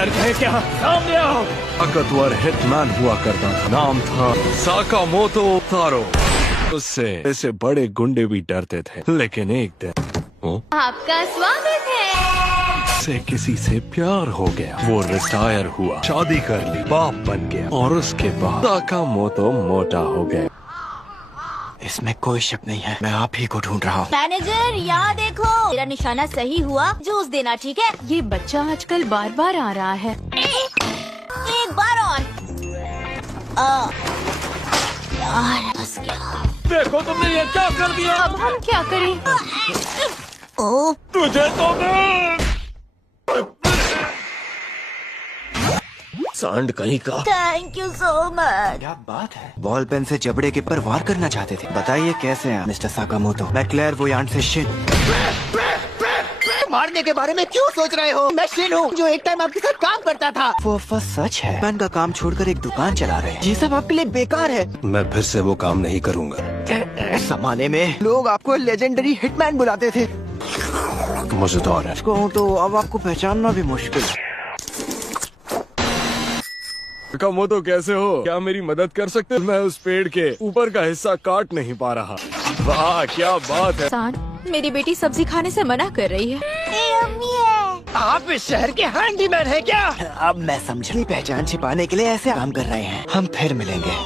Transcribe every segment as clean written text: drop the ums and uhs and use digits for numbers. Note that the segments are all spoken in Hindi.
डर गए क्या? सामने आओ। ताकतवर हिटमैन हुआ करता था, नाम था साकामोतो तारो। उससे ऐसे बड़े गुंडे भी डरते थे, लेकिन एक दिन आपका स्वागत है। से किसी से प्यार हो गया। वो रिटायर हुआ, शादी कर ली, बाप बन गया और उसके बाद साकामोतो मोटा हो गया। इसमें कोई शक नहीं है, मैं आप ही को ढूंढ रहा हूँ। मैनेजर यहाँ देखो, मेरा निशाना सही हुआ, जूस देना ठीक है? ये बच्चा आजकल बार बार आ रहा है। एक बार और। यार फंस गया। देखो तुमने ये क्या कर दिया। अब हम क्या करें? ओ तुझे तो मैं सांड कहीं का। Thank you so much. क्या बात है, बॉल पेन से जबड़े के पर वार करना चाहते थे। बताइए कैसे हैं मिस्टर साकामोतो? मैं क्लेयरवोयांट से शिन। मारने के बारे में क्यों सोच रहे हो? मैं शिन हूँ, जो एक टाइम आपके साथ काम करता था। वो अफवाह सच है? पेन का काम छोड़कर एक दुकान चला रहे हैं। ये सब आपके लिए बेकार है। मैं फिर से वो काम नहीं करूँगा। जमाने में लोग आपको लेजेंडरी हिटमैन बुलाते थे। मजेदार है। कहूँ तो अब आपको पहचानना भी मुश्किल है। साकामोतो कैसे हो? क्या मेरी मदद कर सकते? मैं उस पेड़ के ऊपर का हिस्सा काट नहीं पा रहा। वाह क्या बात है। सान, मेरी बेटी सब्जी खाने से मना कर रही है। अम्मी है। आप इस शहर के हैंडीमैन हैं क्या? अब मैं समझा, पहचान छिपाने के लिए ऐसे काम कर रहे हैं। हम फिर मिलेंगे।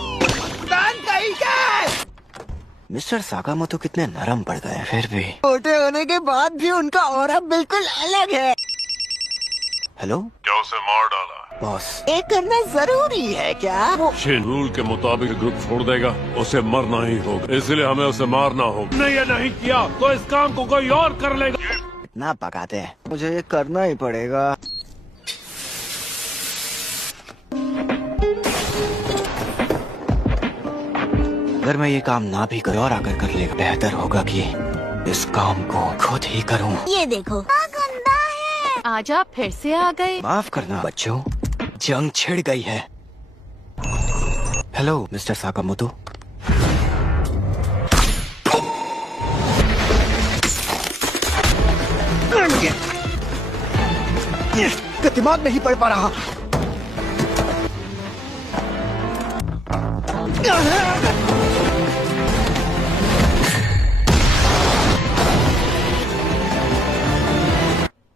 मिस्टर साकामोतो कितने नरम पड़ गए, फिर भी छोटे होने के बाद भी उनका ऑरा बिल्कुल अलग है। हेलो, क्या उसे मार डाला? बॉस। ये करना जरूरी है क्या? शिन रूल के मुताबिक ग्रुप छोड़ देगा, उसे मरना ही होगा, इसलिए हमें उसे मारना होगा। ने ये नहीं किया तो इस काम को कोई और कर लेगा। इतना पकाते हैं, मुझे ये करना ही पड़ेगा। अगर मैं ये काम ना भी करूं और आकर कर लेगा, बेहतर होगा कि इस काम को खुद ही करूं। ये देखो गंदा है। आज आप फिर से आ गए। माफ करना बच्चों, जंग छिड़ गई है। Hello mister Sakamoto. दिमाग नहीं पड़ पा रहा।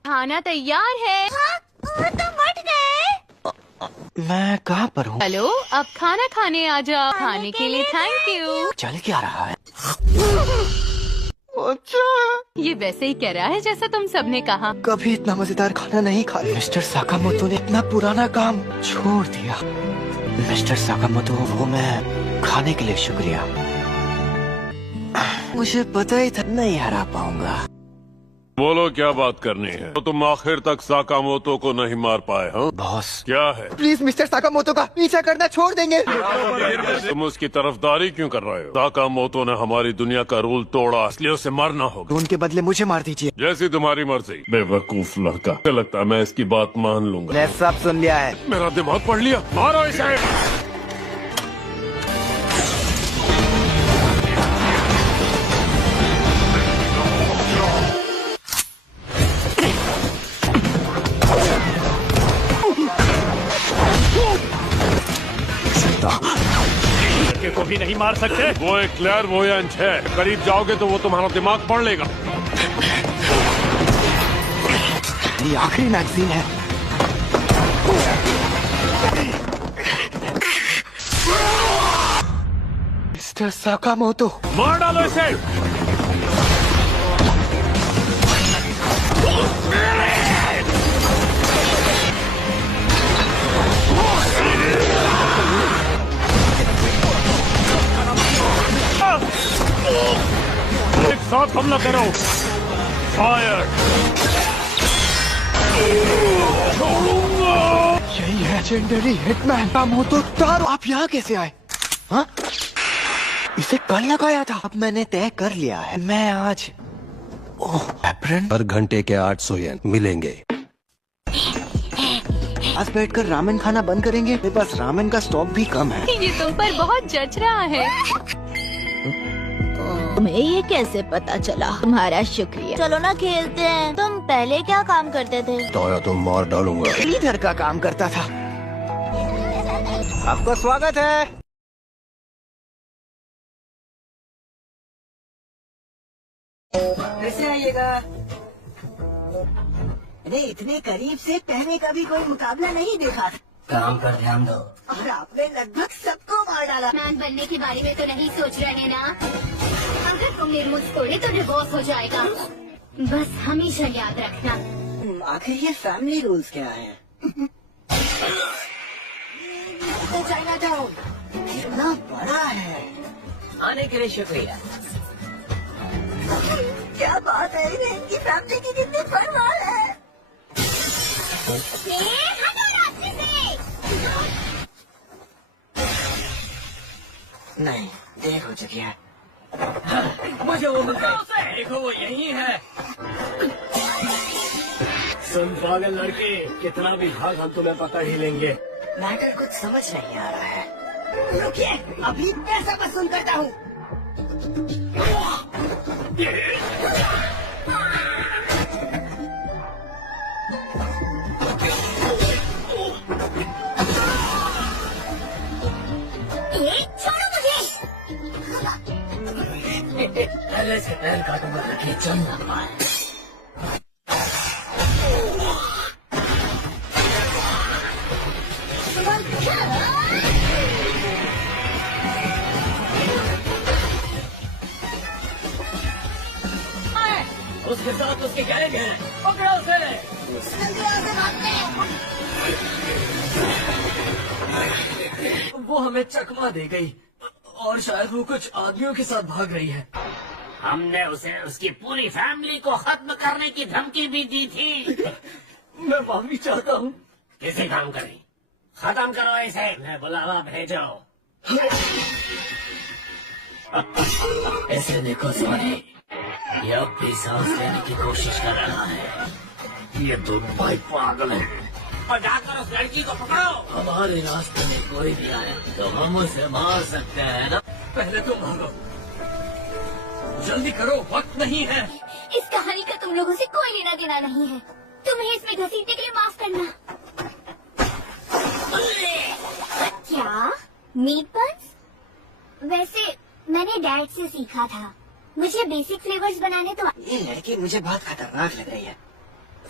खाना तैयार है। तो मट गए। मैं कहाँ पर हूँ? हेलो, अब खाना खाने आ जाओ। खाने के लिए थैंक यू। चल क्या रहा है? ये वैसे ही कह रहा है जैसा तुम सबने कहा। कभी इतना मजेदार खाना नहीं खाया। मिस्टर साकामोतो ने इतना पुराना काम छोड़ दिया। मिस्टर साकामोतो, वो मैं खाने के लिए शुक्रिया। मुझे पता ही था नहीं हरा पाऊंगा। बोलो क्या बात करनी है? तो तुम आखिर तक साकामोतो को नहीं मार पाए? हाँ बॉस, क्या है? प्लीज मिस्टर साकामोतो का पीछा करना छोड़ देंगे। तुम उसकी तरफदारी क्यों कर रहे हो? साकामोतो ने हमारी दुनिया का रूल तोड़ा, इसलिए उसे मारना होगा। उनके बदले मुझे मार दीजिए। जैसी तुम्हारी मर्जी। बेवकूफ लड़का, मुझे लगता है मैं इसकी बात मान लूंगा। मैं सब सुन लिया है। मेरा दिमाग पढ़ लिया। मारो इसे। को भी नहीं मार सकते। वो एक क्लेयरवोयंट है, करीब जाओगे तो वो तुम्हारा दिमाग पढ़ लेगा। ये आखिरी मैगजीन है। मिस्टर साकामोतो, मार डालो इसे। एक साथ हमला करो। फायर। यही है लेजेंडरी हिटमैन साकामोतो तारो। आप यहाँ कैसे आए? हाँ, इसे कल लगाया था। अब मैंने तय कर लिया है, मैं आज एप्रन हर घंटे के 800 येन मिलेंगे। आज बैठकर रामेन खाना बंद करेंगे। मेरे पास रामेन का स्टॉक भी कम है। ये तुम पर बहुत जच रहा है। तुम्हें ये कैसे पता चला? तुम्हारा शुक्रिया। चलो ना खेलते हैं। तुम पहले क्या काम करते थे? ताया तो मार डालूंगा। लीडर का काम करता था। आपका स्वागत है। कैसे आइएगा? अरे इतने करीब से पहले कभी कोई मुकाबला नहीं देखा था। काम पर ध्यान दो। और आपने लगभग सबको मार डाला। मैन बनने के बारे में तो नहीं सोच रहे ना? अगर तुम मेरे मुझ तोड़े तो डिवोर्स हो जाएगा। बस हमेशा याद रखना। आखिर ये फैमिली रूल्स क्या है? तो चाइना टाउन कितना बड़ा है। आने के लिए शुक्रिया। क्या बात है, इन्हें इनकी फैमिली की कितनी परवाह है। नहीं, देर हो चुकी है। मुझे वो मिल गई। देखो वो यही है। सुन पागल लड़के, कितना भी भाग हम तुम्हें पता ही लेंगे। मैटर कुछ समझ नहीं आ रहा है। रुकिए, अभी पैसा वसूल करता हूँ। छोड़ो मुझे। पहले से पैर काटूंगा ताकि चल ना पाए। उसके साथ उसके गैंग है। पकड़ो उसे। वो हमें चकमा दे गई और शायद वो कुछ आदमियों के साथ भाग रही है। हमने उसे उसकी पूरी फैमिली को खत्म करने की धमकी भी दी थी। मैं माफी चाहता हूँ। किसी काम करें, खत्म करो इसे। मैं बुलावा भेजो। ऐसे देखो सोनी, ये अब भी सांस लेने की कोशिश कर रहा है। ये दोनों भाई पागल है। और जाकर उस लड़की को पकड़ो। हमारे रास्ते में कोई भी आया तो हम उसे मार सकते हैं ना। पहले तो मारो, जल्दी करो, वक्त नहीं है। इस कहानी का तुम लोगों से कोई लेना देना नहीं है। तुम्हें इसमें घसीटने के लिए माफ करना। क्या मीट बन्स? वैसे मैंने डैड से सीखा था। मुझे बेसिक फ्लेवर्स बनाने तो। ये लड़की मुझे बहुत खतरनाक लग रही है।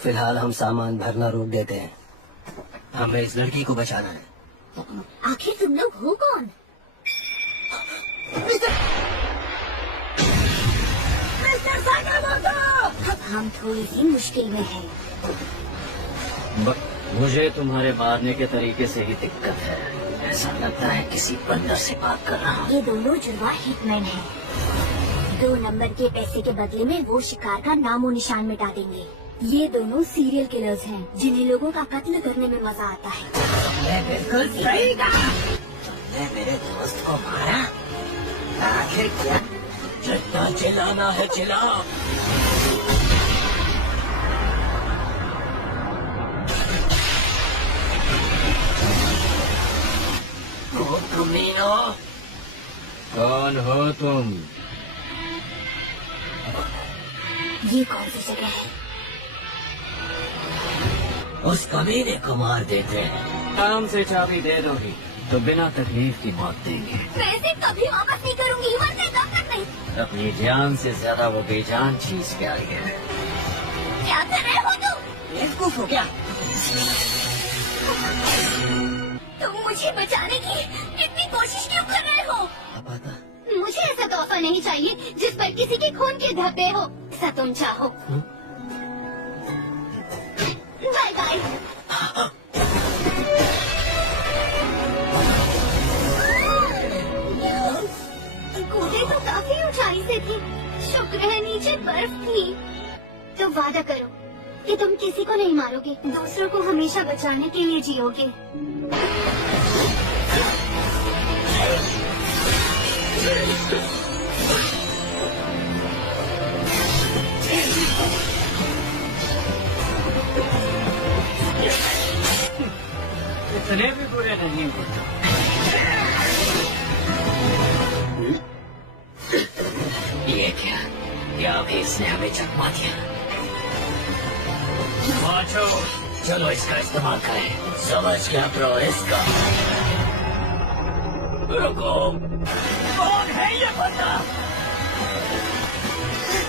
फिलहाल हम सामान भरना रोक देते हैं। हमें इस लड़की को बचाना है। आखिर तुम लोग हो कौन? अब हम थोड़ी सी मुश्किल में हैं। मुझे तुम्हारे मारने के तरीके से ही दिक्कत है। ऐसा लगता है किसी बंदर से बात कर रहा हूँ। ये दोनों जुड़वा हिटमैन हैं। 2 नंबर के पैसे के बदले में वो शिकार का नामो निशान मिटा देंगे। ये दोनों सीरियल किलर्स हैं जिन्हें लोगों का कत्ल करने में मजा आता है। मैं बिल्कुल सही कहा। तुमने मेरे दोस्त को मारा, आखिर क्या? जितना चिल्लाना है चिल्लाओ। कमीनो, कौन हो तुम? ये कौन सी जगह है? उस कमीने को मार देते हैं। काम से चाबी दे दोगी तो बिना तकलीफ की मौत देंगे। मैं इसे कभी वापस नहीं करूंगी, मरने तक तक नहीं। अपनी जान से ज्यादा वो बेजान चीज क्या है? क्या कर रहे हो तुम? बेवकूफ हो क्या? तुम मुझे बचाने की इतनी कोशिश क्यों कर रहे हो? मुझे ऐसा तोहफा नहीं चाहिए जिस पर किसी के खून के धब्बे हो। ऐसा तुम चाहो। Bye bye. कूदे तो काफी ऊंचाई से थे। शुक्र है नीचे बर्फ थी। तो वादा करो कि तुम किसी को नहीं मारोगे, दूसरों को हमेशा बचाने के लिए जियोगे। इतने भी बुरे नहीं होते। ये क्या? क्या अभी इसने हमें चकमा दिया? माचो, चलो इसका इस्तेमाल करें। समझ गया ब्रो, इसका। रुको, कौन है ये बंदा?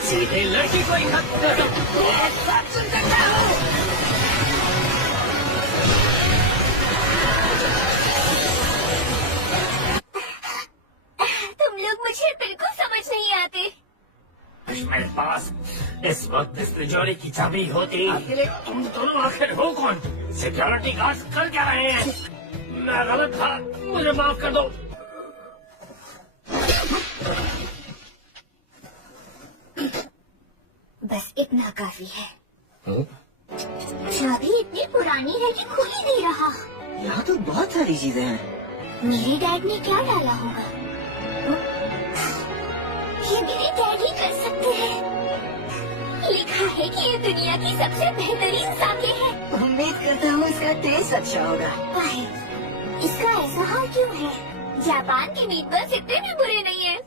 सीधे लड़की को ही खत्म कर दो। एक साथ सुन सकता हूँ। तुम लोग मुझे बिल्कुल समझ नहीं आते। मेरे पास इस वक्त इस तिजोरी की चाबी होती। अकेले तुम दोनों आखिर हो कौन? सिक्योरिटी गार्ड्स कर क्या रहे हैं? मैं गलत था, मुझे माफ कर दो। बस इतना काफी है। चाबी इतनी पुरानी है कि खुल ही नहीं रहा। यहाँ तो बहुत सारी चीजें हैं। मेरे डैड ने क्या डाला होगा? ये मेरे डैड ही कर सकते हैं। लिखा है कि ये दुनिया की सबसे बेहतरीन साके है। उम्मीद करता हूँ इसका टेस्ट अच्छा होगा। काहे? इसका ऐसा हाल क्यों है? जापान के मीटबॉल्स इतने भी बुरे नहीं है।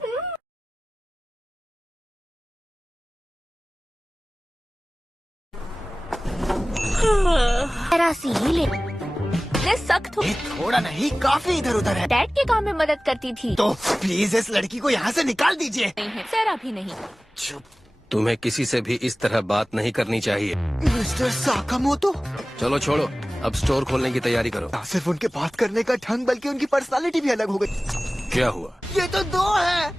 जरा सी ही ले सख्त हो। ये थोड़ा नहीं, काफी इधर उधर है। डैड के काम में मदद करती थी। तो प्लीज इस लड़की को यहाँ से निकाल दीजिए। नहीं है जरा भी नहीं। तुम्हें किसी से भी इस तरह बात नहीं करनी चाहिए। मिस्टर साकामोतो, चलो छोड़ो, अब स्टोर खोलने की तैयारी करो। ना सिर्फ उनके बात करने का ढंग बल्कि उनकी पर्सनालिटी भी अलग हो गई। क्या हुआ? ये तो दो है।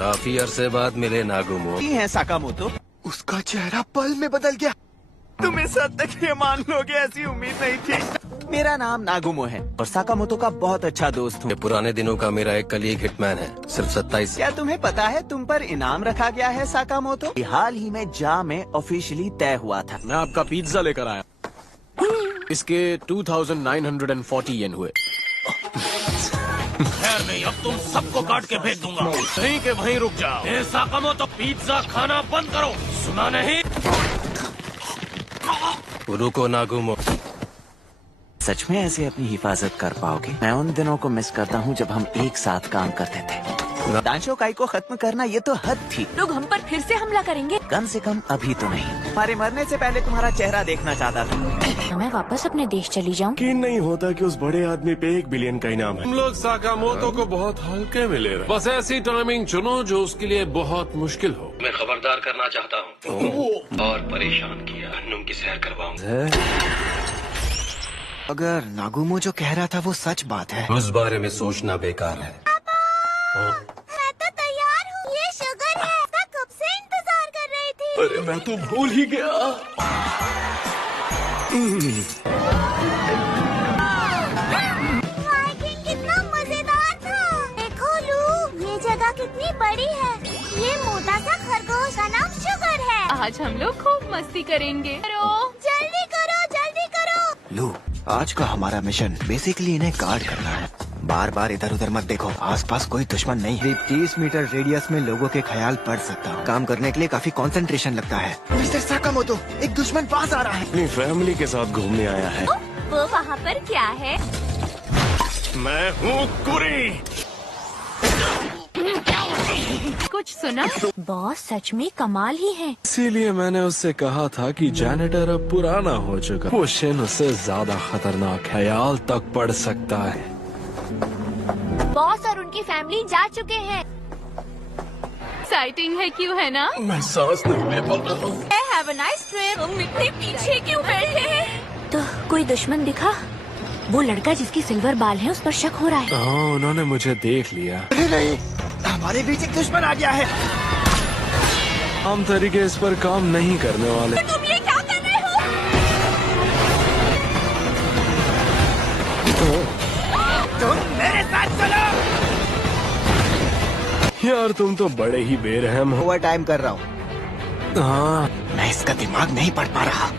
काफी अरसे बाद मिले नागुमो। है साकामोतो। उसका चेहरा पल में बदल गया। तुम इस हद तक ये मान लोगे, ऐसी उम्मीद नहीं थी। मेरा नाम नागुमो है और साकामोतो का बहुत अच्छा दोस्त हूँ। ये पुराने दिनों का मेरा एक कलीग हिटमैन है, सिर्फ 27। क्या तुम्हें पता है तुम पर इनाम रखा गया है साकामोतो? हाल ही में जा में ऑफिशियली तय हुआ था। मैं आपका पिज्जा लेकर आया। इसके 2940 येन हुए। खैर नहीं, अब तुम सबको काट के फेंक दूंगा। वहीं के वहीं रुक जाओ। ऐसा कमो तो पिज्जा खाना बंद करो, सुना नहीं? रुको नागुमो। सच में ऐसे अपनी हिफाजत कर पाओगे? मैं उन दिनों को मिस करता हूँ जब हम एक साथ काम करते थे। दांशोकाई को खत्म करना ये तो हद थी। लोग हम पर फिर से हमला करेंगे। कम से कम अभी तो नहीं। हमारे मरने से पहले तुम्हारा चेहरा देखना चाहता था। मैं वापस अपने देश चली जाऊं। यकीन नहीं होता कि उस बड़े आदमी पे 1 बिलियन का इनाम है। हम लोग साकामोतो को बहुत हल्के में ले रहे हैं। बस ऐसी टाइमिंग चुनो जो उसके लिए बहुत मुश्किल हो। मैं खबरदार करना चाहता हूँ और परेशान किया। नुम की सैर करवाऊंगा। अगर नागुमो जो कह रहा था वो सच बात है। उस बारे में सोचना बेकार है। मैं तो तैयार हूँ। ये शुगर है। मैं कब से इंतजार कर रही थी। अरे मैं तो भूल ही गया। हाइकिंग कितना मजेदार था। देखो लू, ये जगह कितनी बड़ी है। ये मोटा सा खरगोश का नाम शुगर है। आज हम लोग खूब मस्ती करेंगे। जल्दी करो, जल्दी करो। लू, आज का हमारा मिशन बेसिकली इन्हें गार्ड करना है। बार बार इधर उधर मत देखो, आसपास कोई दुश्मन नहीं है। 30 मीटर रेडियस में लोगों के ख्याल पड़ सकता है। काम करने के लिए काफी कंसंट्रेशन लगता है। मिस्टर साकामोतो, एक दुश्मन पास आ रहा है। अपनी फैमिली के साथ घूमने आया है। वो वहाँ पर क्या है? मैं हूँ कुरी। कुछ सुना? बॉस सच में कमाल ही है। इसीलिए मैंने उससे कहा था कि जैनेटर अब पुराना हो चुका, वो शिन उससे ज्यादा खतरनाक ख्याल तक पड़ सकता है। बॉस और उनकी फैमिली जा चुके हैं। एक्साइटिंग है क्यों, है ना? मैं सांस नहीं ले पा रहा हूँ। Have a nice trip. तुम इतने पीछे क्यों बैठे हैं? तो कोई दुश्मन दिखा? वो लड़का जिसकी सिल्वर बाल है उस पर शक हो रहा है। हाँ, उन्होंने मुझे देख लिया। अरे नहीं, हमारे बीच एक दुश्मन आ गया है। आम तरीके इस पर काम नहीं करने वाले। तुम ये क्या कर रहे हो? तुम मेरे साथ चलो। यार तुम तो बड़े ही बेरहम हो। ओवर टाइम कर रहा हूँ। हाँ, मैं इसका दिमाग नहीं पढ़ पा रहा।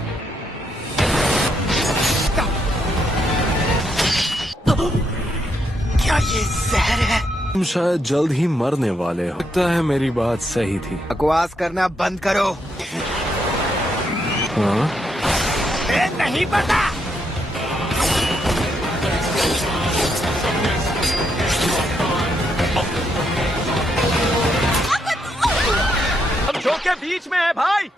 क्या ये जहर है? तुम शायद जल्द ही मरने वाले हो। लगता है मेरी बात सही थी। बकवास करना बंद करो। हाँ? नहीं पता। बीच में है भाई।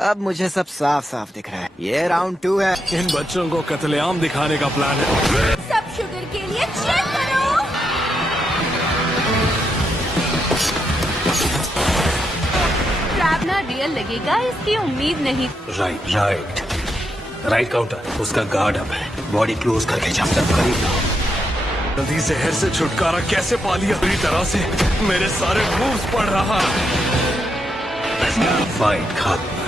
अब मुझे सब साफ साफ दिख रहा है। ये राउंड 2 है। इन बच्चों को कत्लेआम दिखाने का प्लान है। सब शुगर के लिए चेक करो। ट्रैप ना रियल लगेगा, इसकी उम्मीद नहीं। Right counter. उसका गार्ड अप है। बॉडी क्लोज करके जब तक करीब ना हो। जल्दी जहर से छुटकारा कैसे पा लिया? पूरी तरह से मेरे सारे मूव्स पढ़ रहा है। फाइट खत्म।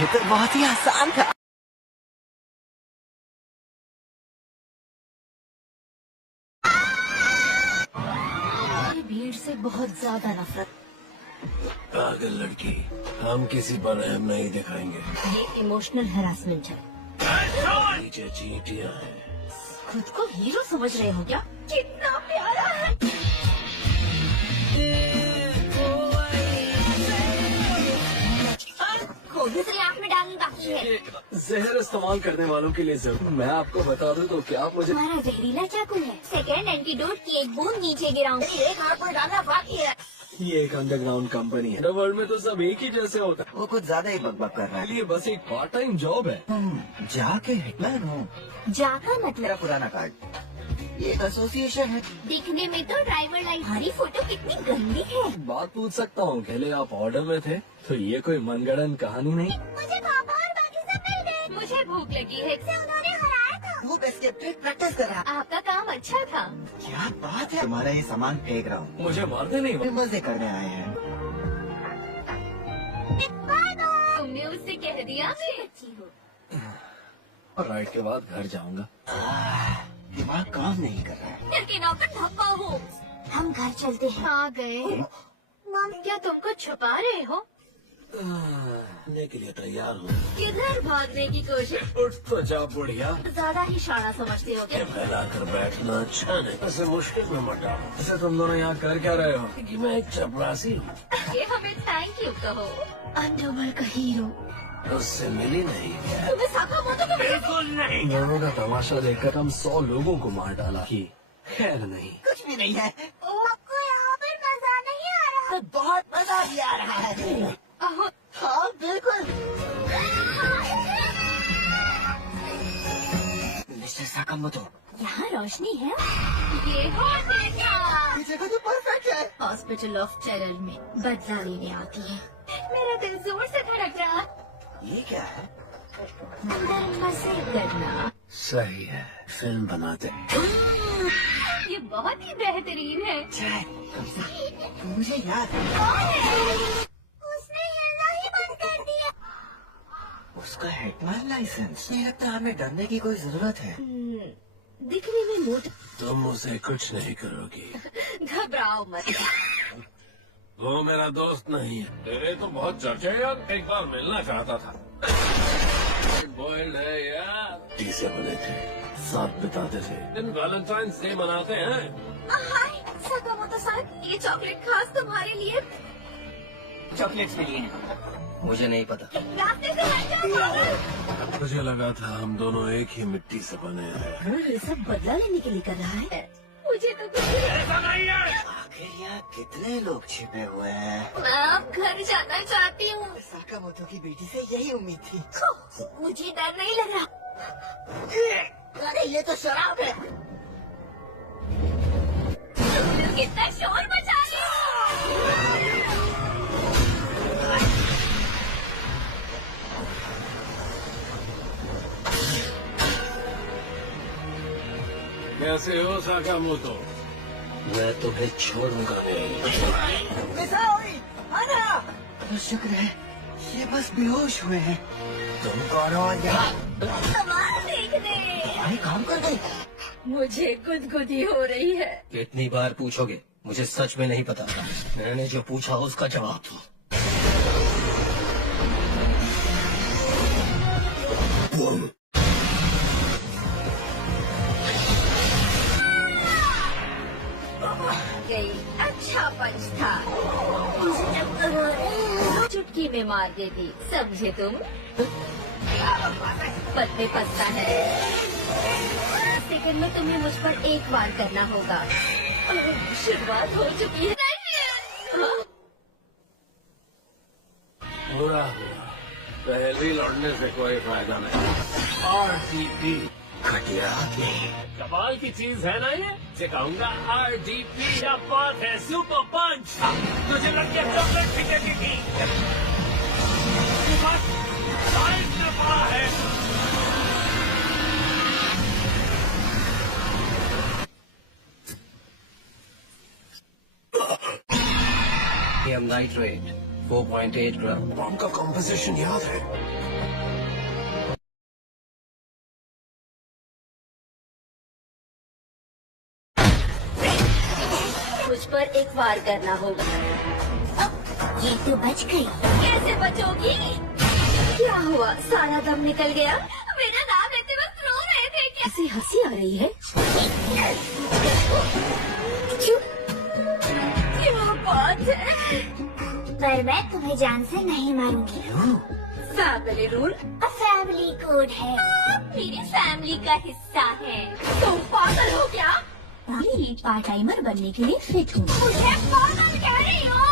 ये तो बहुत ही आसान था। भीड़ से बहुत ज्यादा नफरत। पागल लड़की, हम किसी पर रहम नहीं दिखाएंगे। ये इमोशनल हैरासमेंट है। नीचे चींटियां हैं। खुद को हीरो समझ रहे हो क्या? कितना प्यारा है। दूसरी आँख में डालनी बाकी है। जहर इस्तेमाल करने वालों के लिए जरूर। मैं आपको बता दूं तो क्या आप मुझे। हमारा जहरीला चाकू है। सेकेंड एंटीडोट की एक बूंद नीचे गिराऊंगी, एक हाथ पर डालना बाकी है। ये एक अंडरग्राउंड कंपनी है। वर्ल्ड में तो सब एक ही जैसे होता है। वो कुछ ज्यादा ही बकबक कर रहा है। ये बस एक पार्ट टाइम जॉब है। जाके हिटमैन हूँ। जाका मेरा मतलब पुराना कार्ड। ये एसोसिएशन है। दिखने में तो ड्राइवर लाइक। हमारी फोटो कितनी गंदी है। बात पूछ सकता हूँ? पहले आप ऑर्डर में थे तो ये कोई मनगढ़ंत कहानी नहीं। मुझे पापा और बाकी सब मिल गए। मुझे भूख लगी है। उन्होंने हराया था। वो प्रैक्टिस कर रहा। आपका काम अच्छा था। क्या बात है। तुम्हारा ये सामान फेंक रहा हूँ। मुझे मारते नहीं। मैं मजे करने आए हैं। तुमने उससे कह दिया मैं अच्छी हूँ। और राइड के बाद घर जाऊंगा। दिमाग काम नहीं कर रहा है। फिर के नौकर धब्बा हो। हम घर चलते हैं। आ गए। मम क्या तुमको छुपा रहे हो? आने के लिए तैयार हूँ। किधर भागने की कोशिश? उठ तो जा बुढ़िया। ज्यादा ही शाना समझते हो क्या? फैलाकर बैठना अच्छा नहीं। ऐसे मुश्किल में मत डालो। ऐसे तुम दोनों यहाँ कर क्या रहे हो? कि मैं एक चपरासी हूँ। ये हमें थैंक यू कहो। अंडरवर्ल्ड का हीरो। उससे मिली नहीं क्या? तुम्हें साकामोटो को बिल्कुल नहीं। दोनों का तमाशा देखकर हम 100 लोगों को मार डाला। कि खैर नहीं। कुछ भी नहीं है। आपको यहाँ पर मजा नहीं आ रहा? तो बहुत मजा भी आ रहा है। हाँ बिल्कुल। मिस्टर साकामोटो, यहाँ रोशनी है। ये हो जगह तो परफेक्ट है। हॉस्पिटल ऑफ टेरर में बदला लेने आती है। मेरा दिल जोर से धड़क रहा। ये क्या है? अंदर मजे करना। सही है। फिल्म बनाते हैं। ये बहुत ही बेहतरीन है। मुझे याद है। उसने हिलना ही बंद कर दिया। उसका हेडमैन लाइसेंस। नहीं लगता हमें डरने की कोई जरूरत है। दिखने में मोटा। तुम उसे कुछ नहीं करोगी। घबराओ मत। वो मेरा दोस्त नहीं है। तेरे तो बहुत चर्चे है यार। एक बार मिलना चाहता था। बॉयल्ड है यार। से बने थे, साथ बिताते थे। दिन वैलेंटाइंस डे मनाते हैं। हाय साकामोटो सान, ये चॉकलेट खास तुम्हारे लिए। चॉकलेट्स मिली हैं। मुझे नहीं पता। रास्ते से हट जाओ। मुझे लगा था हम दोनों एक ही मिट्टी से बने हैं। ये सब बदला लेने के लिए कर रहा है। मुझे तो कुछ ऐसा नहीं है। आखिर यहाँ कितने लोग छिपे हुए हैं? मैं अब घर जाना चाहती हूँ। साकामोटो की बेटी से यही उम्मीद थी। मुझे डर नहीं लग रहा। अरे ये तो शराब है। कितना शोर मचा लिया। कैसे हो साकामोटो? मैं तुम्हें छोड़ूंगा नहीं। तो शुक्र है ये बस बेहोश हुए हैं। तुम कौन हो यहाँ? कमाल देखने। अरे काम कर गई। मुझे गुदगुदी हो रही है। कितनी बार पूछोगे? मुझे सच में नहीं पता। मैंने जो पूछा उसका जवाब दो। गई। अच्छा पंच था। चुटकी में मार देगी, समझे तुम? पत्ते पसता है। सेकंड में तुम्हें मुझ पर एक वार करना होगा। शुरुआत हो चुकी है। बुरा हुआ, पहली लौटने से कोई फायदा नहीं। RDP घटिया आदमी। कमाल की चीज है ना ये, सिखाऊंगा RDP। क्या बात है, सुपर पंच। तुझे लग गया चॉकलेट फेंकेगी थी। बस साइड में पड़ा है। नाइट्रेट 4.8 ग्राम। बॉम्ब का कॉम्पोजिशन याद है? मुझ पर एक वार करना होगा। ये तो बच गई। कैसे बचोगी? क्या हुआ, सारा दम निकल गया? मेरा नाम लेते वक्त रो रहे थे क्या? ऐसी हंसी आ रही है। क्या बात है? पर मैं तुम्हें जान से नहीं मारूंगी। फैमिली रूल फैमिली कोड है, मेरी फैमिली का हिस्सा है। तुम पागल हो क्या? पूरी पार्ट टाइमर बनने के लिए फिट हूँ। मुझे पागल कह रही हो?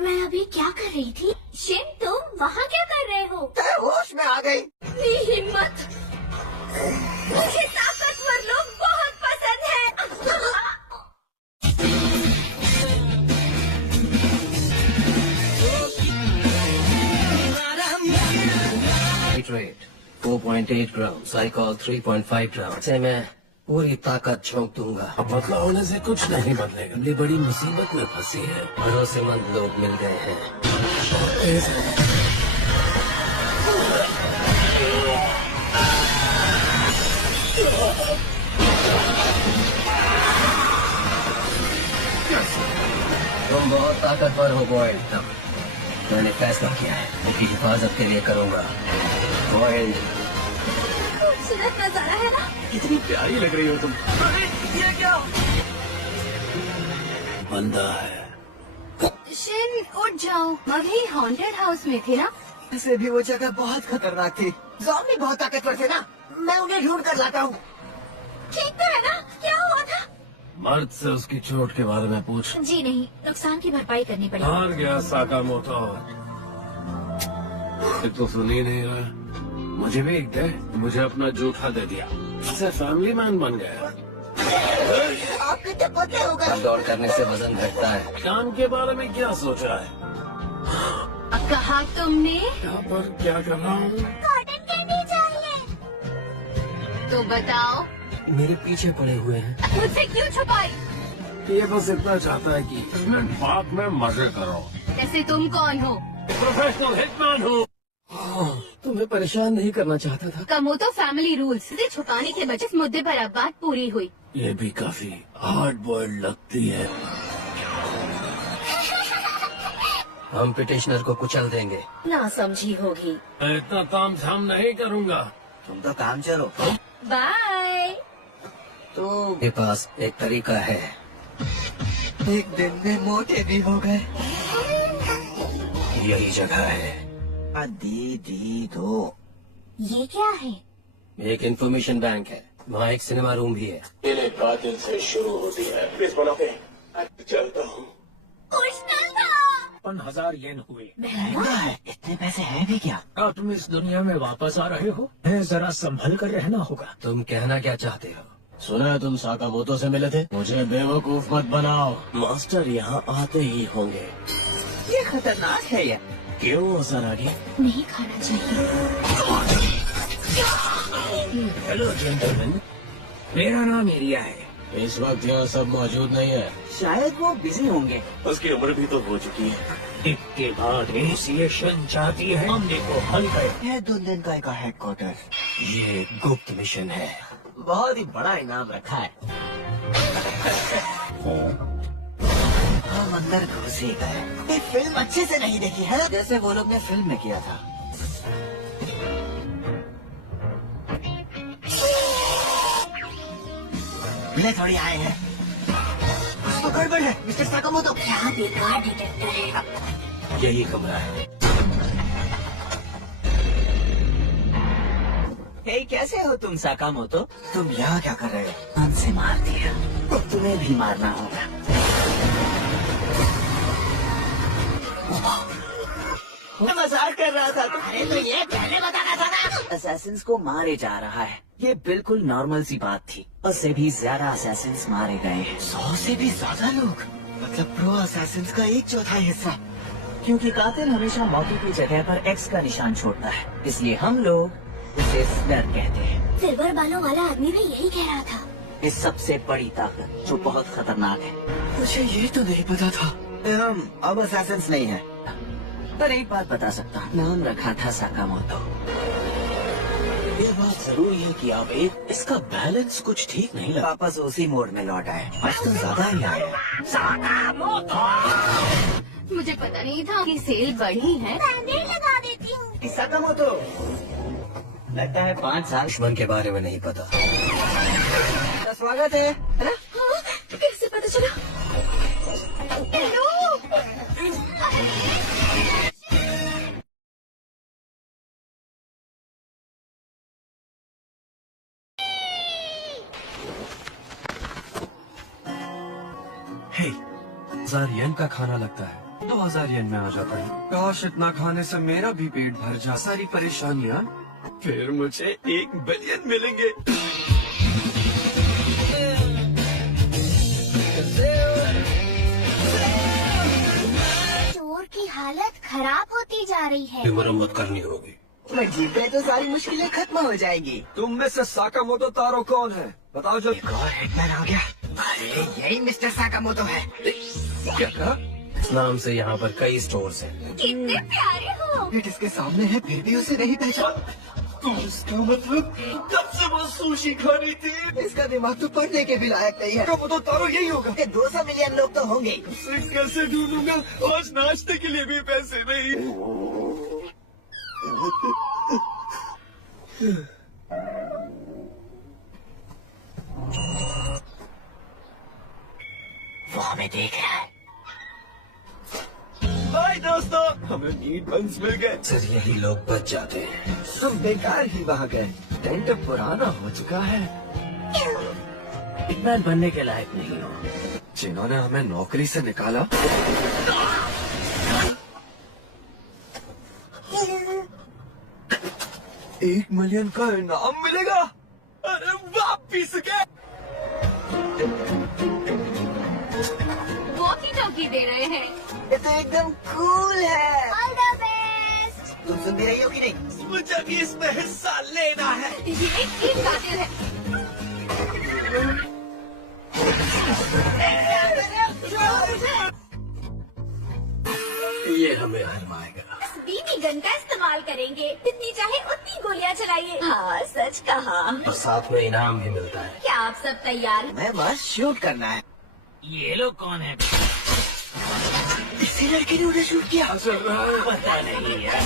मैं अभी क्या कर रही थी? शिन, तुम वहाँ क्या कर रहे हो? होश में आ गई। हिम्मत। मुझे ताकतवर लोग बहुत पसंद है। नाइट्रेट 4.8 ग्राम। साइकॉल 3.5 ग्राम से मैं पूरी ताकत झोंक दूंगा। अब पतला होने से कुछ नहीं बदलेगा। ये बड़ी मुसीबत में फंसी है। भरोसेमंद लोग मिल गए हैं। तुम बहुत ताकतवर हो बॉयल्ड। तब मैंने फैसला किया है, उनकी हिफाजत के लिए करूंगा। बॉयल्ड खूबसूरत नजारा है ना? कितनी प्यारी लग रही हो तुम। ये क्या? बंदा है। शिन, उठ जाओ। अभी हॉन्टेड हाउस में थे ना? वैसे भी वो जगह बहुत खतरनाक थी। ज़ॉम्बी बहुत ताकतवर थे ना। मैं उन्हें ढूंढ कर लाता हूँ। ठीक तो है ना? क्या हुआ था? मर्द से उसकी चोट के बारे में पूछ। जी नहीं, नुकसान की भरपाई करनी पड़ेगी। हार गया साकामोटो। ये तो सुन ही नहीं रहा। मुझे भी एक दे। मुझे अपना जूठा दे दिया, इससे फैमिली मैन बन गया। आप कितने पतले हो गए? दौड़ करने से वजन घटता है। काम के बारे में क्या सोचा है? कहा तुमने? यहाँ पर क्या कर रहा हूँ? कॉटन कैंडी चाहिए। तो बताओ। मेरे पीछे पड़े हुए हैं। मुझसे क्यों छुपाई? ये बस इतना चाहता है कि मैं पार्क में मजे करो। जैसे तुम कौन हो? प्रोफेशनल हिटमैन हूँ। तुम्हें परेशान नहीं करना चाहता था। कमोतो फैमिली रूल्स से छुपाने के बजाय इस मुद्दे पर अब बात पूरी हुई। ये भी काफी हार्ड बॉइल्ड लगती है। हम पिटिशनर को कुचल देंगे। ना समझी होगी। मैं इतना ताम झाम नहीं करूँगा। तुम तो काम चलो। बाय। तो मेरे पास एक तरीका है। एक दिन में मोटे भी हो गए। यही जगह है। दीदी दो। ये क्या है? एक इंफॉर्मेशन बैंक है, वहाँ एक सिनेमा रूम भी है। मेरे कातिल से शुरू होती है। प्लीज बनाते चलता हूँ। कुछ था। 5000 येन हुए। महंगा है। इतने पैसे हैं भी क्या? क्या तुम इस दुनिया में वापस आ रहे हो? है, जरा संभल कर रहना होगा। तुम कहना क्या चाहते हो? सुना है तुम साकामोतो से मिले थे। मुझे बेवकूफ मत बनाओ। मास्टर यहाँ आते ही होंगे। ये खतरनाक है यार। क्यों सरागी? नहीं खाना चाहिए। हेलो जेंटलमैन, मेरा नाम एरिया है। इस वक्त यहाँ सब मौजूद नहीं है। शायद वो बिजी होंगे। उसकी उम्र भी तो हो चुकी है। इसके बाद एसोसिएशन चाहती है मामले को हल करे। है दुल्हन का हेडक्वार्टर। ये गुप्त मिशन है। बहुत ही बड़ा इनाम रखा है। हम अंदर घुस ही गए। ये फिल्म अच्छे से नहीं देखी है, जैसे वो लोग ने फिल्म में किया था। ले थोड़ी आए हैं। कुछ तो गड़बड़ है मिस्टर साकामोतो। क्या बेकार डिटेक्टर है। यही कमरा है। हे कैसे हो तुम साकामोतो? तुम यहाँ क्या कर रहे हो? जान से मार दिया, तो तुम्हें भी मारना होगा। मैं मजाक कर रहा था। अरे तो ये पहले बताना था ना। असैसिन्स को मारे जा रहा है, ये बिल्कुल नॉर्मल सी बात थी। 100 से भी ज्यादा असैसिन्स मारे गए हैं। 100 से भी ज्यादा लोग, मतलब प्रो असैसिन्स का 1/4 हिस्सा। क्योंकि कातिल हमेशा मौके की जगह पर एक्स का निशान छोड़ता है, इसलिए हम लोग इसे स्लर कहते हैं। सिल्वर बालों वाला आदमी भी यही कह रहा था। ये सबसे बड़ी ताकत जो बहुत खतरनाक है। मुझे ये तो नहीं पता था। हम अब असैसिन्स नहीं है। पर एक बात बता सकता हूँ, नाम रखा था साकामोतो। ये बात जरूरी है कि आप इसका बैलेंस कुछ ठीक नहीं लगा। वापस उसी मोड में लौट आए। आज तो ज्यादा ही आए। मुझे पता नहीं था कि सेल बढ़ी है। मैं लगा देती हूँ। साकामोतो, लगता है 5 साल दुश्मन के बारे में नहीं पता। का स्वागत है ना? हाँ, कैसे पता चला? हेलो। हे, 1000 येन का खाना लगता है, 2000 येन में आ जाता है। काश इतना खाने से मेरा भी पेट भर जा। सारी परेशानियाँ, फिर मुझे 1 बिलियन मिलेंगे। चोर की हालत खराब होती जा रही है। मरम्मत करनी होगी। मैं जीत गए तो सारी मुश्किलें खत्म हो जाएगी। तुम में से साकामोतो तारो कौन है? बताओ जो। हिटमैन आ गया। अरे यही मिस्टर साकामोतो है। क्या कहा? इस नाम से यहाँ पर कई स्टोर्स हैं। कितने प्यारे हो। पेट इसके सामने है, फिर भी उसे नहीं पहचान। इसका मतलब कब से वो सुशी खानी थी? इसका दिमाग तो पढ़ने के भी लायक नहीं है। साकामोतो तारो यही होगा। 200 मिलियन लोग तो होंगे। उसे कैसे ढूंढूंगा? आज नाश्ते के लिए भी पैसे नहीं। वो हमें देख रहा है। हाय दोस्तों, हमें मीट बंस मिल गए। सिर्फ यही लोग बच जाते हैं। हम बेकार ही वहाँ गए। टेंट पुराना हो चुका है। हिटमैन बनने के लायक नहीं हो। जिन्होंने हमें नौकरी से निकाला, $1 मिलियन का इनाम मिलेगा। अरे वापिस गए। वॉकी टॉकी दे रहे हैं। ये तो एकदम कूल है। All the best. तुम सुन भी रही हो कि नहीं? मुझे भी इसमें हिस्सा लेना है। ये एक कातिल है। ये हमें हरमाएगा। बीबी गन का इस्तेमाल करेंगे। जितनी चाहे उतनी गोलियां चलाइए। हाँ, सच कहा। और साथ में इनाम भी मिलता है। क्या आप सब तैयार हैं? मैं बस शूट करना है। ये लोग कौन है? इसी लड़के ने उन्हें शूट किया। पता नहीं है।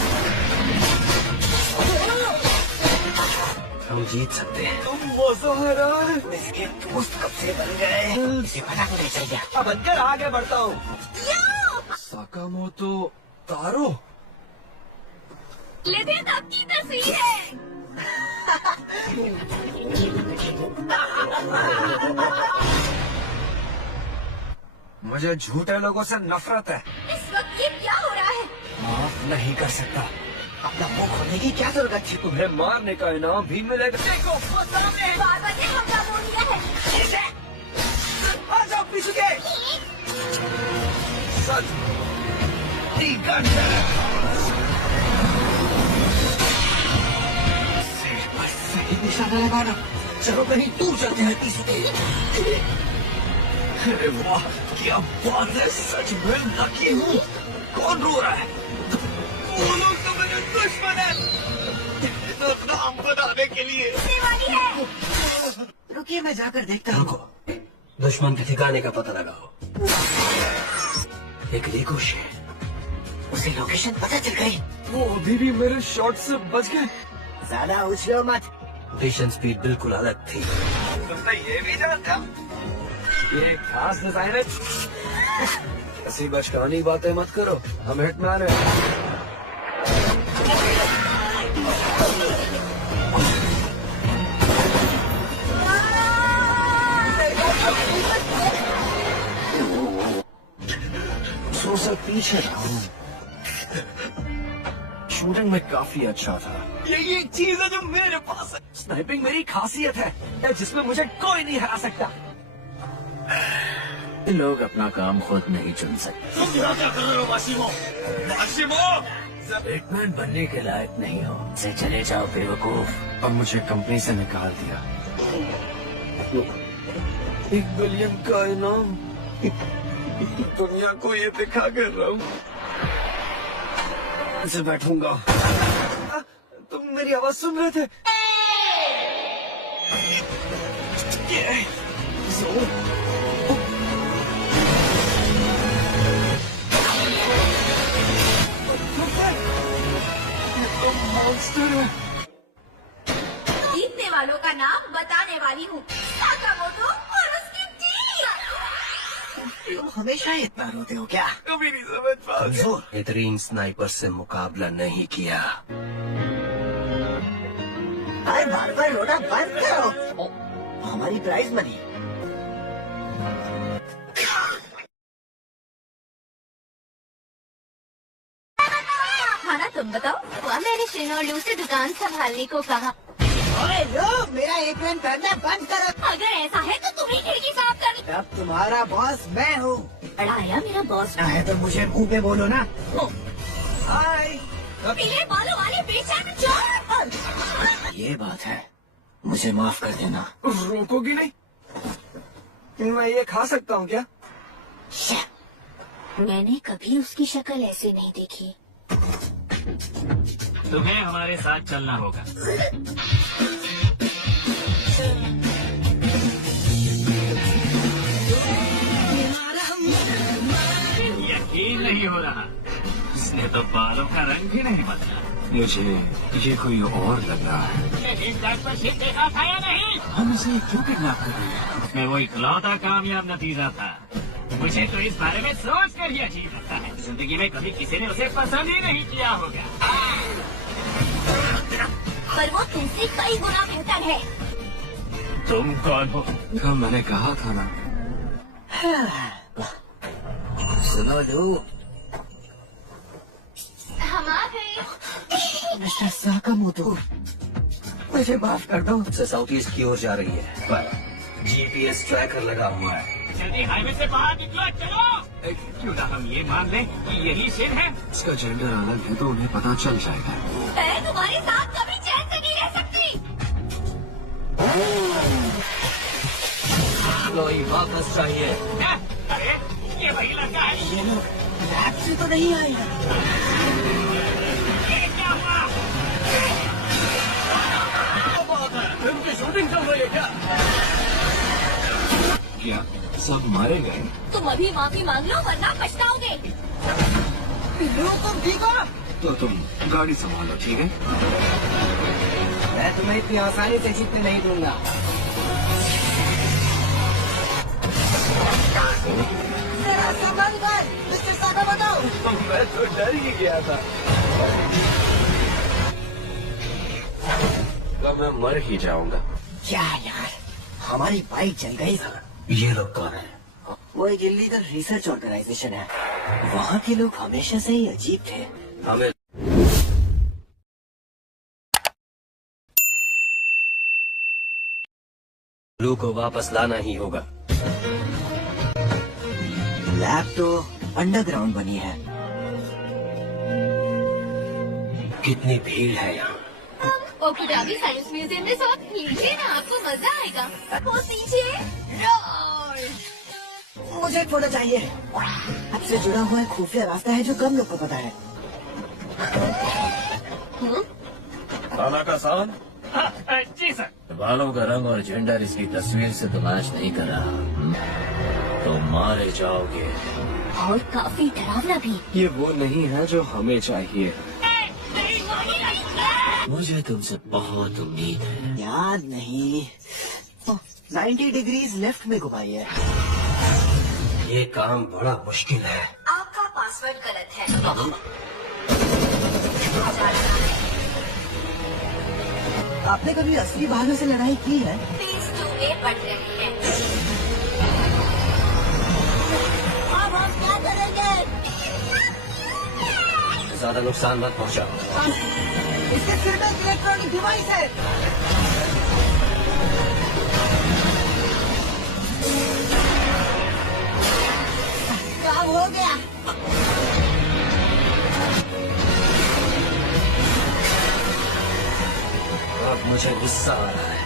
हम जीत सकते हैं। तुम मजा आ रहा है। इसके दोस्त कब से बन गए? इसे पता नहीं चल गया। अब बनकर आगे बढ़ता हूँ। साकामोतो तारो। लेकिन आपकी तस्वीर है। मुझे झूठे लोगों से नफरत है। इस वक्त ये क्या हो रहा है? माफ नहीं कर सकता। अपना मुंह खोलने की क्या जरूरत थी? तुम्हें मारने का इनाम भी मिलेगा। देखो वो सामने है। बाबा ने हमला बोल दिया है। आ जाओ पीछे के। सच। सही निशाना लगाना। चलो कहीं दूर चलते हैं पीछे। अरे वाह, क्या बात है। सच में लकी हूँ। कौन रो रहा है? वो लोग तो मेरे दुश्मन है। तो नाम बनाने के लिए। वाली है। रुकिए मैं जाकर देखता हूँ। दुश्मन के ठिकाने का पता लगाओ। एक रिकोश है। उसे लोकेशन पता चल गई। वो अभी भी मेरे शॉट से बच गए। ज्यादा उछलो मत। मिशन स्पीड बिल्कुल अलग थी। तुमने ये भी जानता? ये खास डिजाइन है। ऐसी बचकानी बातें मत करो। हम हिटमैन हैं। 2 साल पीछे रहा हूँ। शूटिंग में काफी अच्छा था। यही एक चीज है जो मेरे पास है। स्नाइपिंग मेरी खासियत है जिसमें मुझे कोई नहीं हरा सकता। लोग अपना काम खुद नहीं चुन सकते। तुम यहाँ क्या कर रहे हो मासिमो? बैटमैन बनने के लायक नहीं हो, से चले जाओ बेवकूफ। और मुझे कंपनी से निकाल दिया। 1 बिलियन का इनाम। दुनिया को ये दिखा कर रहा हूँ। इसे बैठूंगा। तुम मेरी आवाज सुन रहे थे? जीतने वालों का नाम बताने वाली हूँ, साकामोटो और उसकी टीम। तुम हमेशा इतना रोते हो क्या? कभी नहीं समझ पाते। बेहतरीन स्नाइपर से मुकाबला नहीं किया। अरे बार बार रोना बंद करो। हमारी प्राइज मनी। खाना तुम बताओ। मैंने शिन और लू से दुकान संभालने को कहा। अरे लो, मेरा एप्रन करना बंद करो। अगर ऐसा है तो तुम ही खिड़की साफ कर। अब तुम्हारा बॉस मैं हूँ। बड़ा आया मेरा बॉस। है तो मुझे मुंह पे बोलो ना। हाय। पीले बालों वाले बेचैन चोर। ये बात है, मुझे माफ कर देना। रोकोगी नहीं? मैं ये खा सकता हूँ क्या? मैंने कभी उसकी शक्ल ऐसे नहीं देखी। तुम्हें हमारे साथ चलना होगा। यकीन नहीं हो रहा, इसने तो बालों का रंग भी नहीं बदला। मुझे ये कोई और लग रहा है। इस जग पर शिप देखा था या नहीं? हम इसे क्यों किडनैप कर रहे हैं? उसमें वो इकलौता कामयाब नतीजा था। मुझे तो इस बारे में सोच कर ही अजीब लगता है। जिंदगी में कभी किसी ने उसे पसंद ही नहीं किया होगा। पर वो तुमसे कई गुना बेहतर है। तुम कौन हो? हाँ, मैंने कहा था ना। सुनो लू, हम आ गए। मिस्टर साकामोटो, मुझे माफ कर दो। से साउथ ईस्ट की ओर जा रही है, पर GPS ट्रैकर लगा हुआ है। जल्दी हाईवे से बाहर निकलो, चलो। क्यों ना हम ये मान लें कि यही शिन है। इसका जेंडर अलग है तो उन्हें पता चल जाएगा। मैं तुम्हारे साथ कभी चैन से नहीं रह सकती। कोई वापस चाहिए। अरे ये वही लड़का है। ये लोग लैब से तो नहीं आए। ये क्या हुआ? फिल्म की शूटिंग चल रही है क्या? क्या सब मारे गए? तुम अभी माफी मांग लो वरना पछताओगे। तुम ठीक हो? तो तुम गाड़ी संभालो, ठीक है? मैं तुम्हें इतनी आसानी से जीतने नहीं दूंगा। जरा संभल कर, मिस्टर साकामोटो। मैं तो डर ही गया था। अब मैं मर ही जाऊंगा। क्या यार, हमारी बाइक जल गई। ये लोग कौन है? वो एक इलीगल रिसर्च ऑर्गेनाइजेशन है। वहाँ के लोग हमेशा से ही अजीब थे। हमें लू को वापस लाना ही होगा। लैब तो अंडरग्राउंड बनी है। कितनी भीड़ है यहाँ। और खुदाबी साइंस म्यूजियम में सब लीजिए ना, आपको मजा आएगा। वो पीछे रोल। मुझे एक फोटो चाहिए। आपसे जुड़ा हुआ एक खुफिया रास्ता है जो कम लोग को पता है। खाना का सामान? जी सर। बालों का रंग और जेंडर इसकी तस्वीर से तो मैच नहीं कर रहा। तो मारे जाओगे। और काफी डरावना भी। ये वो नहीं है जो हमें चाहिए। मुझे तुमसे बहुत उम्मीद है। याद नहीं। 90 डिग्रीज लेफ्ट में घुमाइए। ये काम बड़ा मुश्किल है। आपका पासवर्ड गलत है। आपने कभी असली भालू से लड़ाई की है? फेज 2 में बढ़ रहे हैं। अब हम क्या करेंगे? ज्यादा नुकसान मत पहुंचाओ। इसके सिर में इलेक्ट्रॉनिक डिवाइस है। काम हो गया। अब मुझे गुस्सा आ रहा है।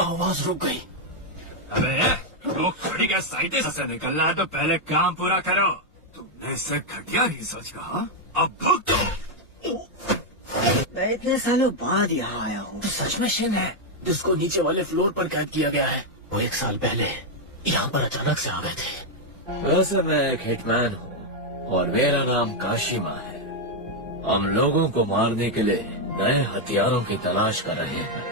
आवाज रुक गई। अबे लोग खड़ी गैस साइड से निकलना है तो पहले काम पूरा करो। तुमने इससे घटिया नहीं सोच कहा, अब भुगतो। मैं इतने सालों बाद यहाँ आया हूँ। तो सच में शिन है जिसको नीचे वाले फ्लोर पर कैद किया गया है। वो 1 साल पहले यहाँ पर अचानक से आ गए थे। वैसे मैं एक हिटमैन हूँ और मेरा नाम काशिमा है। हम लोगों को मारने के लिए नए हथियारों की तलाश कर रहे हैं।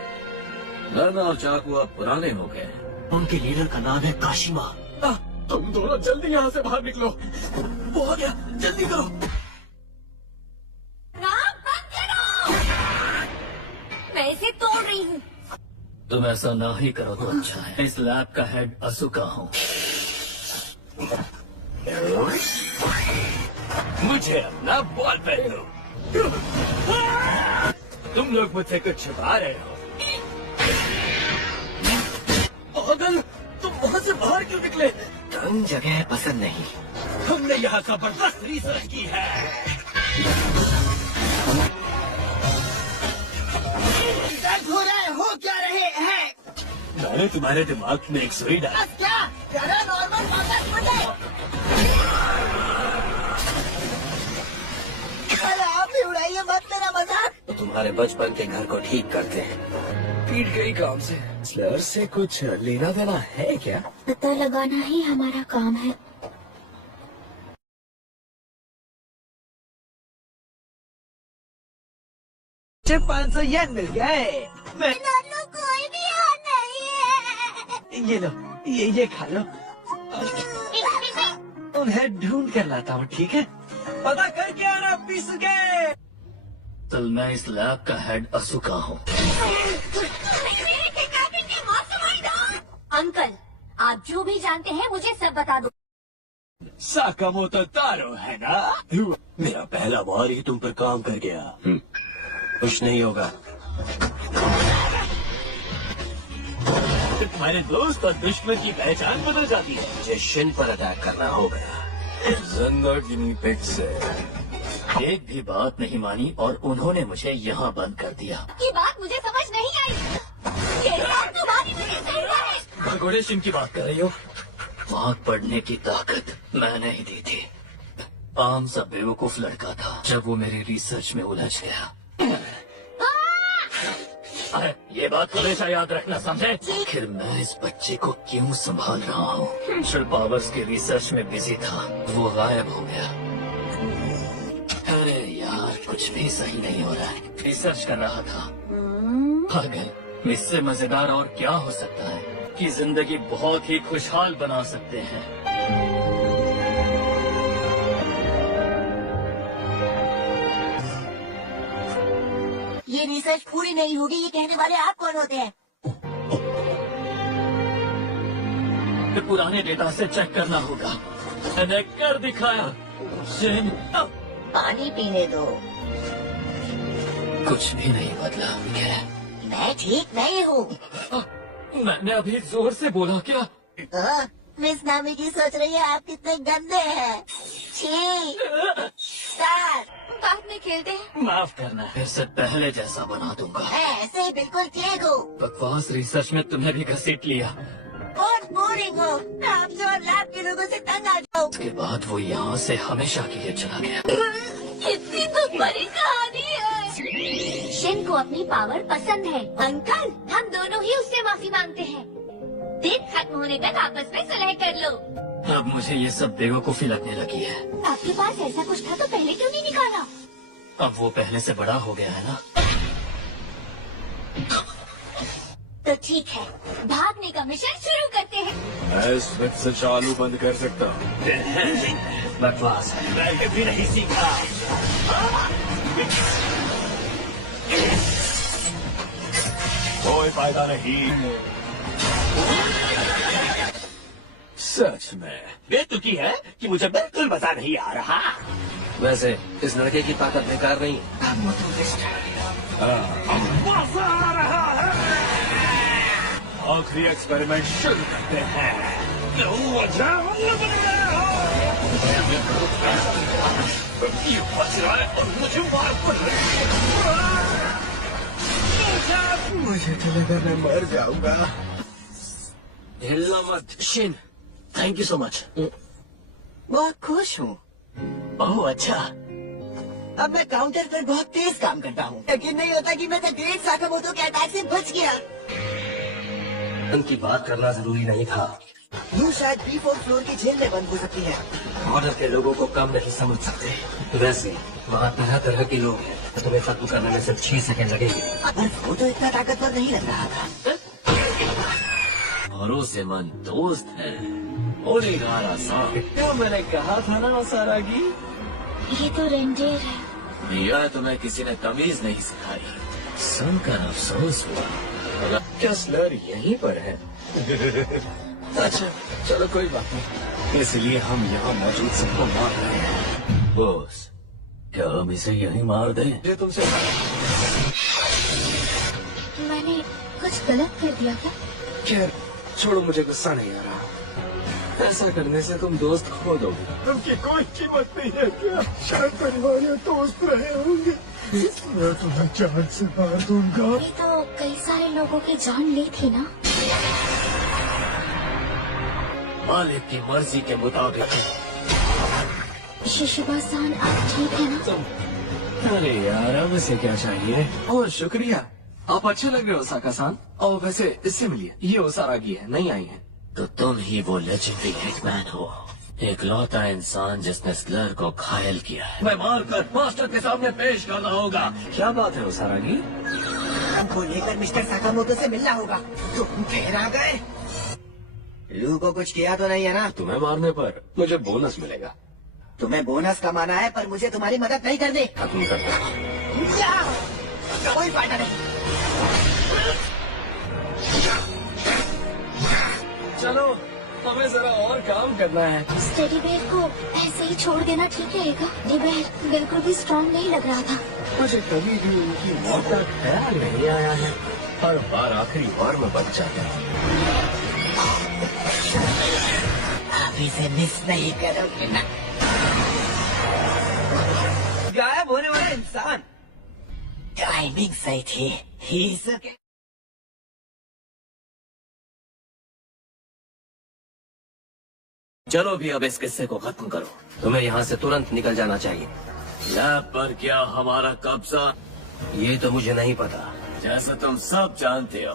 गन और चाकू अब पुराने हो गए हैं। उनके लीडर का नाम है काशिमा। तुम दोनों जल्दी यहाँ से बाहर निकलो। वो आ गया, जल्दी करो। मैं इसे तोड़ रही हूँ। तुम ऐसा ना ही करो तो अच्छा है। इस लैब का हेड असुका हूँ। मुझे अपना बॉल पेन दो। तुम लोग मुझसे कुछ छिपा रहे हो। पागल, तुम वहाँ से बाहर क्यों निकले? तंग जगह पसंद नहीं। हमने यहाँ जबरदस्त रिसर्च की है। हो रहा है, हो क्या रहे हैं? मैंने तुम्हारे दिमाग में एक सुई डाली। बस क्या? जरा नॉर्मल बात बोले। अरे आप भी उड़ाइए मत मेरा मजाक। तो तुम्हारे बचपन के घर को ठीक करते हैं। पीट गई काम से। स्लर से कुछ लेना देना है क्या? पता लगाना ही हमारा काम है। मुझे 500 येन मिल गए। मैं कोई भी और नहीं है। ये लो, ये खा लो। उन्हें ढूंढ कर लाता हूँ, ठीक है? पता करके आना पिसके। चल मैं इस लैब का हेड असुका हूँ। अंकल, आप जो भी जानते हैं मुझे सब बता दो। साकामोतो तारो है ना? मेरा पहला बार ही तुम पर काम कर गया। कुछ नहीं होगा। तुम्हारे दोस्त और दुश्मन की पहचान बदल जाती है। मुझे शिन पर अटैक करना होगा। जिंदगी पिक से एक भी बात नहीं मानी और उन्होंने मुझे यहाँ बंद कर दिया। ये बात मुझे समझ नहीं आई। ये सब तुम्हारी वजह से हुआ है। भगोड़े सिंह की बात कर रही हो? आँख पढ़ने की ताकत मैंने ही दी थी। आम सा बेवकूफ लड़का था जब वो मेरी रिसर्च में उलझ गया। अरे ये बात हमेशा याद रखना, समझे? आखिर मैं इस बच्चे को क्यों संभाल रहा हूँ? शिल पावर्स की रिसर्च में बिजी था, वो गायब हो गया। अरे यार कुछ भी सही नहीं हो रहा है। रिसर्च कर रहा था। पागल, इससे मजेदार और क्या हो सकता है कि जिंदगी बहुत ही खुशहाल बना सकते हैं। ये रिसर्च पूरी नहीं होगी, ये कहने वाले आप कौन होते हैं? फिर पुराने डेटा से चेक करना होगा। मैंने कर दिखाया। शिन, पानी पीने दो। कुछ भी नहीं बदला। क्या? मैं ठीक नहीं हूँ। मैंने अभी जोर से बोला क्या? मिस नामी की सोच रही है आप कितने गंदे हैं। छी। सर, बाद में खेलते हैं। माफ करना, फिर से पहले जैसा बना दूंगा। मैं ऐसे ही बिल्कुल ठीक हूँ। बकवास रिसर्च में तुम्हें भी घसीट लिया। बहुत बोरिंग हो। आप जो लैब के लोगों से तंग आ जाओ। उसके बाद वो यहाँ से हमेशा के लिए चला गया। कितनी तो बड़ी कहानी है। शिन को अपनी पावर पसंद है। अंकल, हम दोनों ही उससे माफी मांगते हैं। दिन खत्म होने तक आपस में सुलह कर लो। अब मुझे ये सब बेवकूफी लगने लगी है। आपके पास ऐसा कुछ था तो पहले क्यों नहीं निकाला? अब वो पहले से बड़ा हो गया है ना। तो ठीक है, भागने का मिशन शुरू करते हैं। मैं स्विच से चालू बंद कर सकता हूँ। बकवास है, मैं भी नहीं सीखा। कोई फायदा नहीं। सच में बेतुकी है कि मुझे बिल्कुल मजा नहीं आ रहा। वैसे इस लड़के की ताकत बेकार नहीं है। मजा आ रहा है। आखिरी एक्सपेरिमेंट शुरू करते हैं। ये बच रहा है और मुझे मार पड़ रही है। मुझे तो लगा मैं मर जाऊंगा। हिलना मत Shin. Thank you so much. बहुत खुश हूँ। ओह अच्छा। अब मैं काउंटर पर बहुत तेज काम करता हूँ। यकीन नहीं होता कि मैं द ग्रेट साकामोटो के अटैक से बच गया। उनकी बात करना जरूरी नहीं था। यूँ शायद B4 फ्लोर की जेल में बंद हो सकती है। ऑर्डर के लोगों को कम नहीं समझ सकते। वैसे वहाँ तरह तरह के लोग हैं। तुम्हें खत्म करने में सिर्फ 6 सेकंड लगेंगे। पर वो तो इतना ताकतवर नहीं लग रहा था। भरोसेमंद दोस्त है। ओनिगारा सांप। क्यों मैंने कहा था ना सारागी। ये तो रेंडेर है। यह तुम्हें किसी ने तमीज नहीं सिखाई। सुनकर अफसोस हुआ। क्या स्लर यहीं पर है? अच्छा चलो कोई बात नहीं। इसलिए हम यहाँ मौजूद सबको मार रहे हैं। बॉस क्या हम इसे यहीं मार दें? ये तुमसे मैंने कुछ गलत कर दिया क्या? खैर छोड़ो, मुझे गुस्सा नहीं आ रहा। ऐसा करने से तुम दोस्त खो दोगे। उनकी कोई कीमत नहीं है क्या? शायद परिवार या दोस्त रहे होंगे। मैं तुम्हें जान से मार दूंगा। ये तो कई सारे लोगों की जान ली थी ना। मालिक की मर्जी के मुताबिक। शिशिबा-सान आप ठीक है ना? अरे यार अब इसे क्या चाहिए? ओह शुक्रिया, आप अच्छे लग रहे हो साका-सान। और वैसे इससे मिलिए, ये ओसारागी है, नहीं आई है। तो तुम ही वो लेजेंडरी हिटमैन हो, इकलौता इंसान जिसने स्लर को घायल किया है। मैं मार कर मास्टर के सामने पेश करना होगा। क्या बात है ओसारागी? हमको लेकर मिस्टर साकामोटो से मिलना होगा। तुम फिर आ गए। लू को कुछ किया तो नहीं है ना? तुम्हें मारने पर मुझे बोनस मिलेगा। तुम्हें बोनस कमाना है पर मुझे तुम्हारी मदद नहीं करनी। खत्म कर दो। कोई फायदा नहीं। चलो हमें जरा और काम करना है। स्टेडी बेयर को ऐसे ही छोड़ देना ठीक रहेगा? डिबेर बिल्कुल भी स्ट्रॉन्ग नहीं लग रहा था। मुझे कभी भी उनकी मौत का ख्याल नहीं आया है। हर बार आखिरी बार में बच जाता है। आप इसे मिस नहीं करोगे ना? गायब होने वाला इंसान। टाइमिंग सही थी। ही सके। चलो भी अब इस किस्से को खत्म करो। तुम्हें यहाँ से तुरंत निकल जाना चाहिए। लैब पर क्या हमारा कब्जा? ये तो मुझे नहीं पता। जैसा तुम सब जानते हो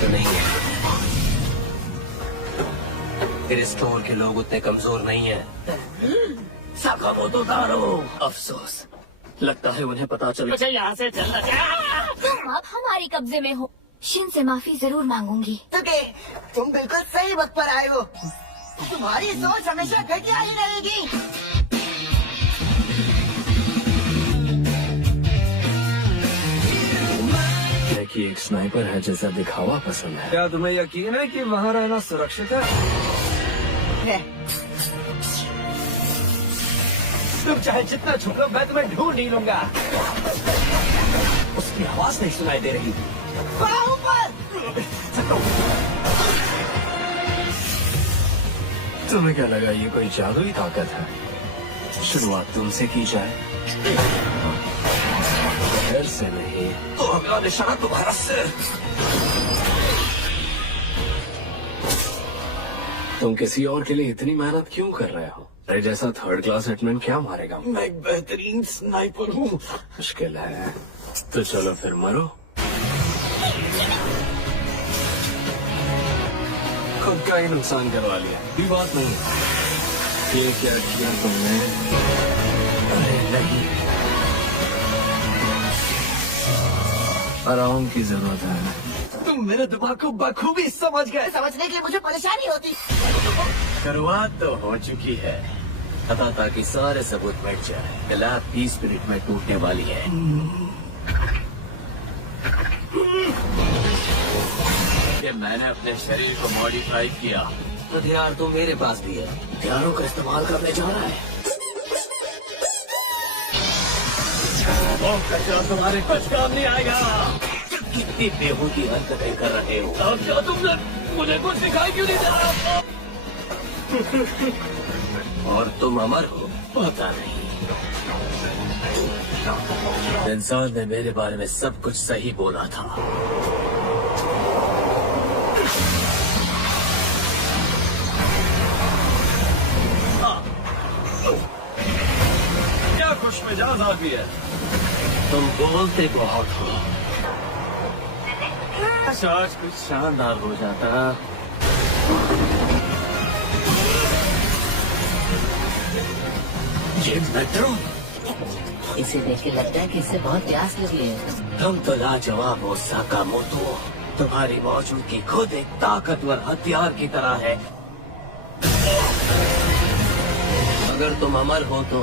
तो नहीं है। तेरे स्टोर के लोग उतने कमजोर नहीं है। साकामोटो तारो। अफसोस, लगता है उन्हें पता चल। मुझे यहाँ से चलना चाहिए। तुम अब हमारे कब्जे में हो। शिन से माफी जरूर मांगूंगी। तुम बिल्कुल सही वक्त पर आए हो। तुम्हारी सोच हमेशा घटिया ही रहेगी। कि एक स्नाइपर है जैसा दिखावा पसंद है। क्या तुम्हें यकीन है कि वहाँ रहना सुरक्षित है? तुम चाहे जितना छुपो मैं तुम्हें ढूंढ ही लूंगा। उसकी आवाज नहीं सुनाई दे रही। तुम्हें क्या लगा ये कोई जादुई ताकत है? शुरुआत तुमसे की जाए। घर से नहीं तो अगला निशाना तुम्हारा सिर। तुम किसी और के लिए इतनी मेहनत क्यों कर रहे हो? अरे जैसा थर्ड क्लास हिटमैन क्या मारेगा? मैं एक बेहतरीन स्नाइपर हूँ। मुश्किल है तो चलो फिर मरो। खुद का ही नुकसान करवा लिया। ये बात नहीं। ये क्या किया तुमने? अरे नहीं, आराम की जरूरत है। तुम मेरे दिमाग को बखूबी समझ गए। समझने के लिए मुझे परेशानी होती। शुरुआत तो हो चुकी है। पता था कि सारे सबूत मिट जाए। लैब 30 मिनट में टूटने वाली है। कि मैंने अपने शरीर को मॉडिफाई किया। हथियार तो मेरे पास भी है, हथियारों का इस्तेमाल करने जा रहा है। कचरा तुम्हारे कुछ काम नहीं आएगा। कितनी बेहूदी हरकतें कर रहे हो। अब क्या तुमने मुझे कुछ सिखाई क्यों नहीं दे रहा? और तुम अमर हो, पता नहीं। इंसान ने मेरे बारे में सब कुछ सही बोला था। क्या खुश मिजाज आदमी है। तुम बोलते बहुत हो। आज कुछ शानदार हो जाता। ये मेट्रो, इसे देख के लगता है कि इससे बहुत प्यास लगी है। तुम तो लाजवाब हो साकामोटो। तुम्हारी मौजूदगी खुद एक ताकतवर हथियार की तरह है। अगर तुम अमर हो तो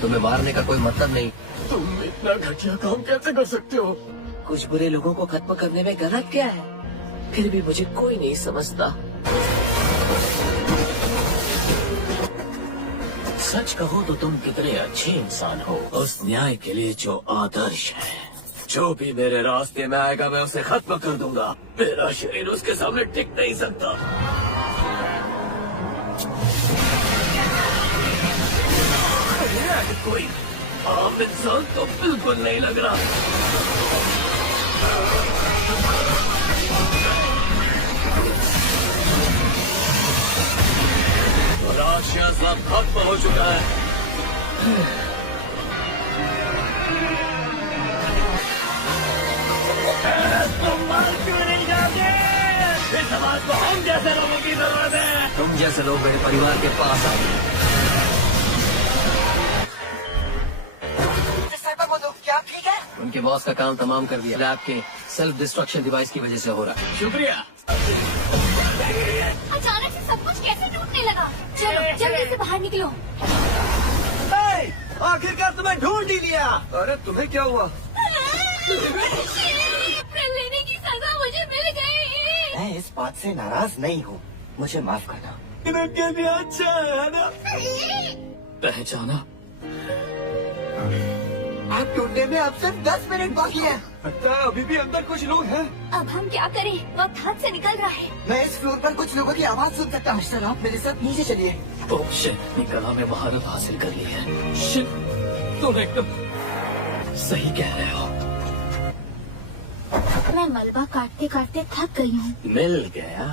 तुम्हें मारने का कोई मतलब नहीं। तुम इतना घटिया काम कैसे कर सकते हो? कुछ बुरे लोगों को खत्म करने में गलत क्या है? फिर भी मुझे कोई नहीं समझता। सच कहो तो तुम कितने अच्छे इंसान हो। उस न्याय के लिए जो आदर्श है, जो भी मेरे रास्ते में आएगा मैं उसे खत्म कर दूंगा। मेरा शरीर उसके सामने टिक नहीं सकता। कोई आम इंसान तो बिल्कुल नहीं लग रहा। राक्षस अब खत्म हो चुका है। तुम मार क्यों नहीं जाते? इस समाज को हम जैसे लोगों की जरूरत है। तुम जैसे लोग मेरे परिवार के पास आए। क्या ठीक है? उनके बॉस का काम तमाम कर दिया। लैब के सेल्फ डिस्ट्रक्शन डिवाइस की वजह से हो रहा है। शुक्रिया। अचानक से सब कुछ कैसे टूटने लगा? चलो जल्दी से बाहर निकलो। आखिरकार तुम्हें ढूंढ ही लिया। अरे तुम्हें क्या हुआ? कर लेने की सजा मुझे मिल गई। मैं इस बात से नाराज नहीं हूँ, मुझे माफ करना। अच्छा है ना? पहचाना? आप ढूंढने में अब सिर्फ 10 मिनट बाकी है। लगता है अभी भी अंदर कुछ लोग हैं। अब हम क्या करें? वक्त हाथ से निकल रहा है। मैं इस फ्लोर पर कुछ लोगों की आवाज सुन सकता हूँ। सर आप मेरे साथ नीचे चलिए। ओह शिट, कला में महारत हासिल कर ली है। शिट, तुम एकदम सही कह रहे हो। मैं मलबा काटते काटते थक गई हूँ। मिल गया।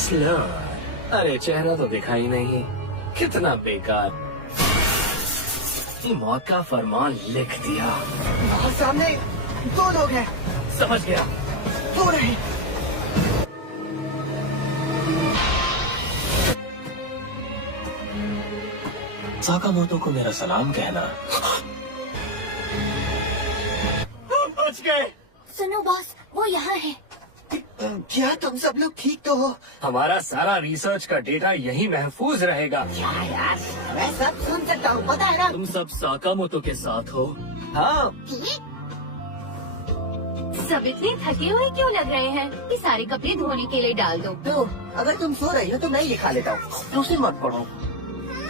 स्लो। अरे चेहरा तो दिखा ही नहीं। कितना बेकार। मौत का फरमान लिख दिया। और सामने 2 लोग हैं। समझ गया। हो रहे। साकामोटो को मेरा सलाम कहना। हम बच गए। सुनो बॉस, वो यहाँ है। क्या तुम सब लोग ठीक तो हो? हमारा सारा रिसर्च का डेटा यहीं महफूज रहेगा। क्या यार, मैं सब सुन सकता हूँ, पता है ना? तुम सब साकामोटो के साथ हो? हाँ। सब इतने थके हुए क्यों लग रहे हैं? ये सारे कपड़े धोने के लिए डाल दो। तो अगर तुम सो रही हो तो मैं ये खा लेता हूँ। दूसरी मत पढ़ो।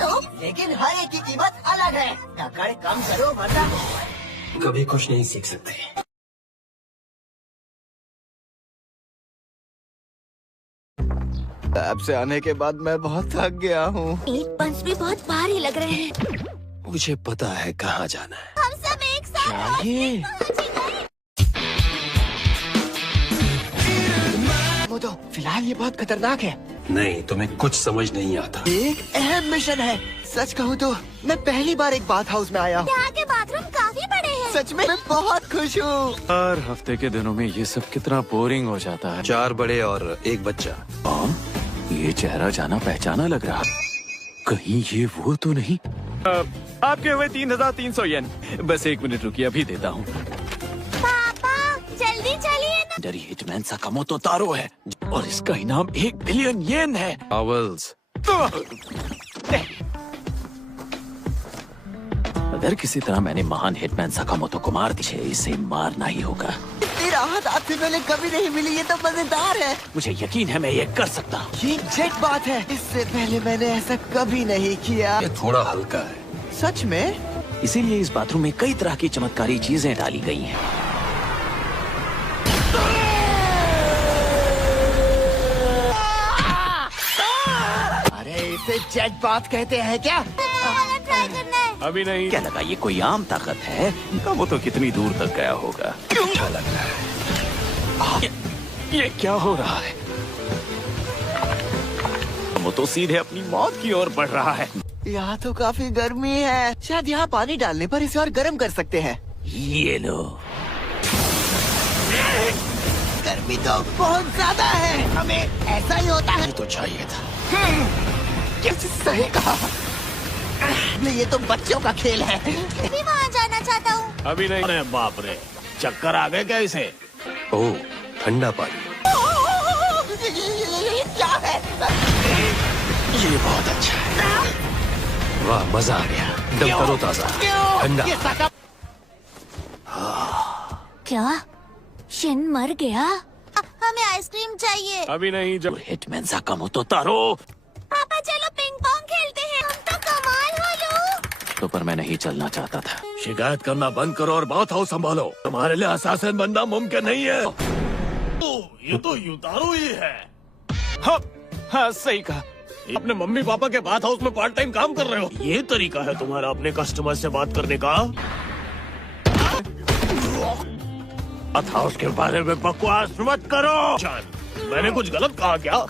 तो लेकिन हर एक की कीमत अलग है। टक्कर कम करो वरना कभी कुछ नहीं सीख सकते। लैब से आने के बाद मैं बहुत थक गया हूँ। ईट पंच भी बहुत भारी लग रहे हैं। मुझे पता है कहाँ जाना है। हम सब एक साथ मोटो, फिलहाल ये बहुत खतरनाक है। नहीं, तुम्हें कुछ समझ नहीं आता। एक अहम मिशन है। सच कहूँ तो मैं पहली बार एक बाथ हाउस में आया हूँ। यहाँ के बाथरूम काफी बड़े हैं। सच में मैं बहुत खुश हूँ। हर हफ्ते के दिनों में ये सब कितना बोरिंग हो जाता है। 4 बड़े और 1 बच्चा। ये चेहरा जाना पहचाना लग रहा। कहीं ये वो तो नहीं? आपके हुए 3300 येन। बस 1 मिनट रुकिए, अभी देता हूँ। पापा जल्दी चलिए ना। डरी हिटमैन साकामोटो तारो है और इसका इनाम 1 बिलियन येन है। पावल्स। अगर किसी तरह मैंने महान हिटमैन सकामोतो को मार दिया, इसे मारना ही होगा। इतनी राहत आपसे पहले कभी नहीं मिली, ये तो मजेदार है। मुझे यकीन है मैं ये कर सकता हूँ। ये जेट बात है, इससे पहले मैंने ऐसा कभी नहीं किया। ये थोड़ा हल्का है। सच में? इसीलिए इस बाथरूम में कई तरह की चमत्कारी चीजें डाली गई हैं। अरे इसे जेट बात कहते हैं क्या? ट्राई करना है। अभी नहीं। क्या लगा ये कोई आम ताकत है? वो तो कितनी दूर तक गया होगा। अच्छा लग रहा है। ये क्या हो रहा है? वो तो सीधे अपनी मौत की ओर बढ़ रहा है। यहाँ तो काफी गर्मी है, शायद यहाँ पानी डालने पर इसे और गर्म कर सकते हैं। ये लो। गर्मी तो बहुत ज्यादा है, हमें ऐसा ही होता है। ये तो चाहिए था। कैसे सही कहा। ये तो बच्चों का खेल है। मैं वहाँ जाना चाहता हूँ। अभी नहीं। अरे बाप रे, चक्कर आ गए क्या इसे? ओह, ठंडा पानी। ये क्या है? ये बहुत अच्छा है। वाह, मजा आ गया। एकदम तरोताजा, ठंडा। ये साका क्या शिन मर गया? हमें आइसक्रीम चाहिए। अभी नहीं। जब हिटमैन सकामोतो तारो। पापा चलो पिंग पोंग खेलते हैं, हम तो कमाल हो लो। तो पर मैं नहीं चलना चाहता था। शिकायत करना बंद करो और बात हाउस संभालो। तुम्हारे लिए असासिन बनना मुमकिन नहीं है। ये तो युतारो ही है। हाँ सही कहा। अपने मम्मी पापा के बात हाउस में पार्ट टाइम काम कर रहे हो। ये तरीका है तुम्हारा अपने कस्टमर से बात करने का? बात हाउस के बारे में बकवास मत करो। जान, मैंने कुछ गलत कहा क्या?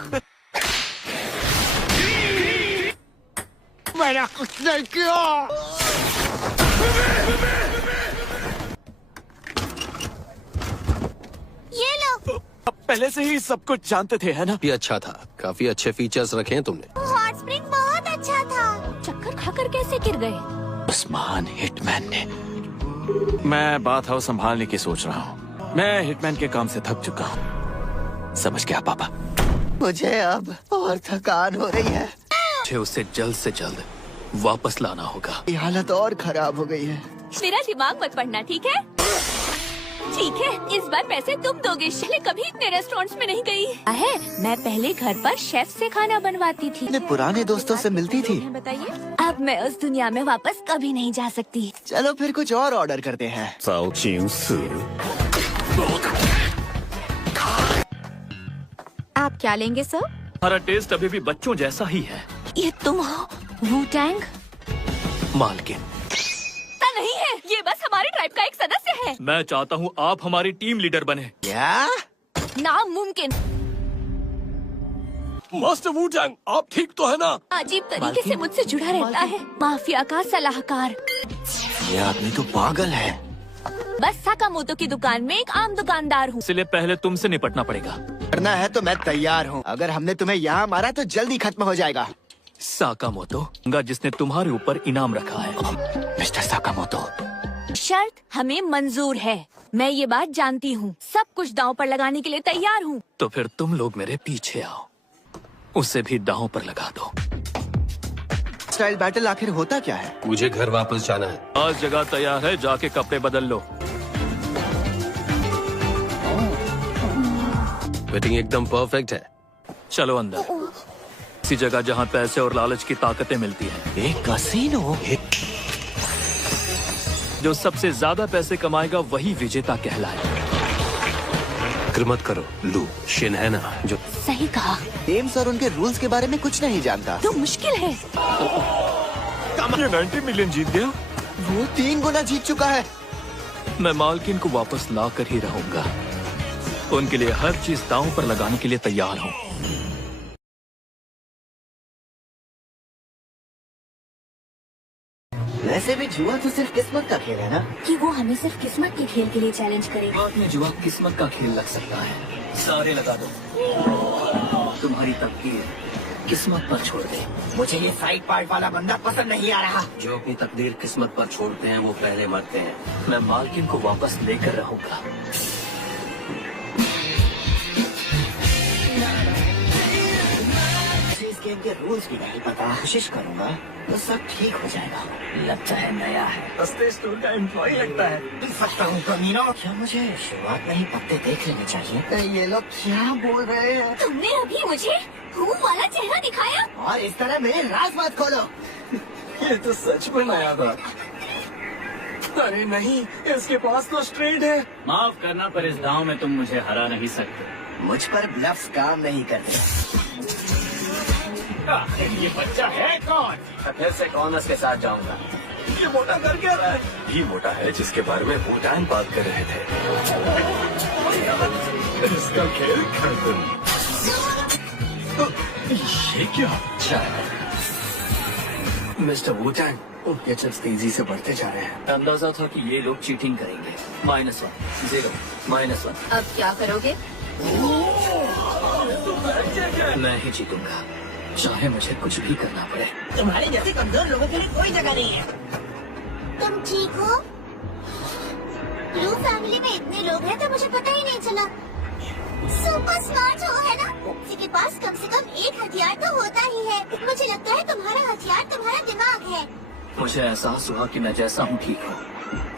मैंने कुछ नहीं किया। ये लो। अब पहले से ही सब कुछ जानते थे, है ना? ये अच्छा था, काफी अच्छे फीचर्स रखे हैं तुमने। हॉट स्प्रिंग बहुत अच्छा था। चक्कर खाकर कैसे गिर गए? उस महान हिटमैन ने। मैं बात हाउस संभालने की सोच रहा हूँ। मैं हिटमैन के काम से थक चुका हूँ। समझ गया पापा? मुझे अब और थकान हो रही है। मुझे उसे जल्द से जल्द वापस लाना होगा। ये हालत और खराब हो गई है। मेरा दिमाग मत पढ़ना, ठीक है? ठीक है, इस बार पैसे तुम दोगे। पहले कभी इतने रेस्टोरेंट्स में नहीं गई है। मैं पहले घर पर शेफ से खाना बनवाती थी। अपने पुराने दोस्तों से मिलती थी। बताइए, अब मैं उस दुनिया में वापस कभी नहीं जा सकती। चलो फिर कुछ और ऑर्डर करते हैं। आप क्या लेंगे सर? हमारा टेस्ट अभी भी बच्चों जैसा ही है। ये तुम हो वू-टैंग? मालकिन, नहीं है, ये बस हमारे ट्राइब का एक सदस्य है। मैं चाहता हूँ आप हमारी टीम लीडर बने। क्या? नामुमकिन। मास्टर वू-टैंग, आप ठीक तो है ना? अजीब तरीके से मुझसे जुड़ा रहता है। माफिया का सलाहकार। ये आदमी तो पागल है। बस सकामोतो की दुकान में एक आम दुकानदार हूँ। इसलिए पहले तुमसे निपटना पड़ेगा। करना है तो मैं तैयार हूँ। अगर हमने तुम्हें यहाँ मारा तो जल्दी खत्म हो जाएगा। साकामोतो, जिसने तुम्हारे ऊपर इनाम रखा है। मिस्टर साकामोतो, शर्त हमें मंजूर है। मैं ये बात जानती हूँ। सब कुछ दांव पर लगाने के लिए तैयार हूँ। तो फिर तुम लोग मेरे पीछे आओ, उसे भी दांव पर लगा दो। स्टाइल बैटल आखिर होता क्या है? मुझे घर वापस जाना है। आज जगह तैयार है, जाके कपड़े बदल लो। फिटिंग एकदम परफेक्ट है। चलो अंदर, इसी जगह जहाँ पैसे और लालच की ताकतें मिलती हैं। एक कसीनो? जो सबसे ज्यादा पैसे कमाएगा वही विजेता कहलाए। फिक्र मत करो, लू शिन है ना जो। सही कहा। गेम्स और उनके रूल्स के बारे में कुछ नहीं जानता। तो मुश्किल है। ये 90 मिलियन जीत गया। वो 3 गुना जीत चुका है। मैं मालकिन को वापस ला कर ही रहूंगा। उनके लिए हर चीज दांव पर लगाने के लिए तैयार हूँ। वैसे भी जुआ तो सिर्फ किस्मत का खेल है ना? कि वो हमें सिर्फ किस्मत के खेल के लिए चैलेंज करेगा। बाद में जुआ किस्मत का खेल लग सकता है। सारे लगा दो। तुम्हारी तकदीर किस्मत पर छोड़ दे। मुझे ये साइड पार्ट वाला बंदा पसंद नहीं आ रहा। जो अपनी तकदीर किस्मत पर छोड़ते हैं वो पहले मरते हैं। मैं मालकिन को वापस लेकर रहूंगा। इस गेम के रूल्स भी नहीं पता। कोशिश करूंगा तो सब ठीक हो जाएगा। लगता है नया है, सस्ते स्टोर का एम्प्लॉय लगता है। मिल सकता हूँ कमीनों। क्या मुझे शुरुआत में ही पत्ते देख लेने चाहिए? ये लोग क्या बोल रहे हैं? तुमने अभी मुझे खून वाला चेहरा दिखाया और इस तरह मेरे राज मत खोलो। ये तो सच में नया था। अरे नहीं, इसके पास तो स्ट्रेट है। माफ करना, पर इस दांव में तुम मुझे हरा नहीं सकते। मुझ पर ब्लफ्स काम नहीं करते। आखिर ये बच्चा है कौन? फिर से कौन उसके साथ जाऊंगा? ये मोटा कर क्या रहा है? ये मोटा है जिसके बारे में भूटान बात कर रहे थे। इसका खेल खत्म। ये क्या? मिस्टर वुटान, ये चिप्स तेजी से बढ़ते जा रहे हैं। अंदाजा था कि ये लोग चीटिंग करेंगे। -1, 0, -1। अब क्या करोगे? मैं ही जीतूंगा, चाहे मुझे कुछ भी करना पड़े। तुम्हारे जैसे कमजोर लोगों के लिए कोई जगह नहीं है। तुम ठीक हो? ब्लू फैमिली में इतने लोग हैं तो मुझे पता ही नहीं चला। सुपर स्मार्ट हो, है ना? किसी के पास कम से कम एक हथियार तो होता ही है। मुझे लगता है तुम्हारा हथियार तुम्हारा दिमाग है। मुझे एहसास हुआ कि मैं जैसा हूँ ठीक हूँ।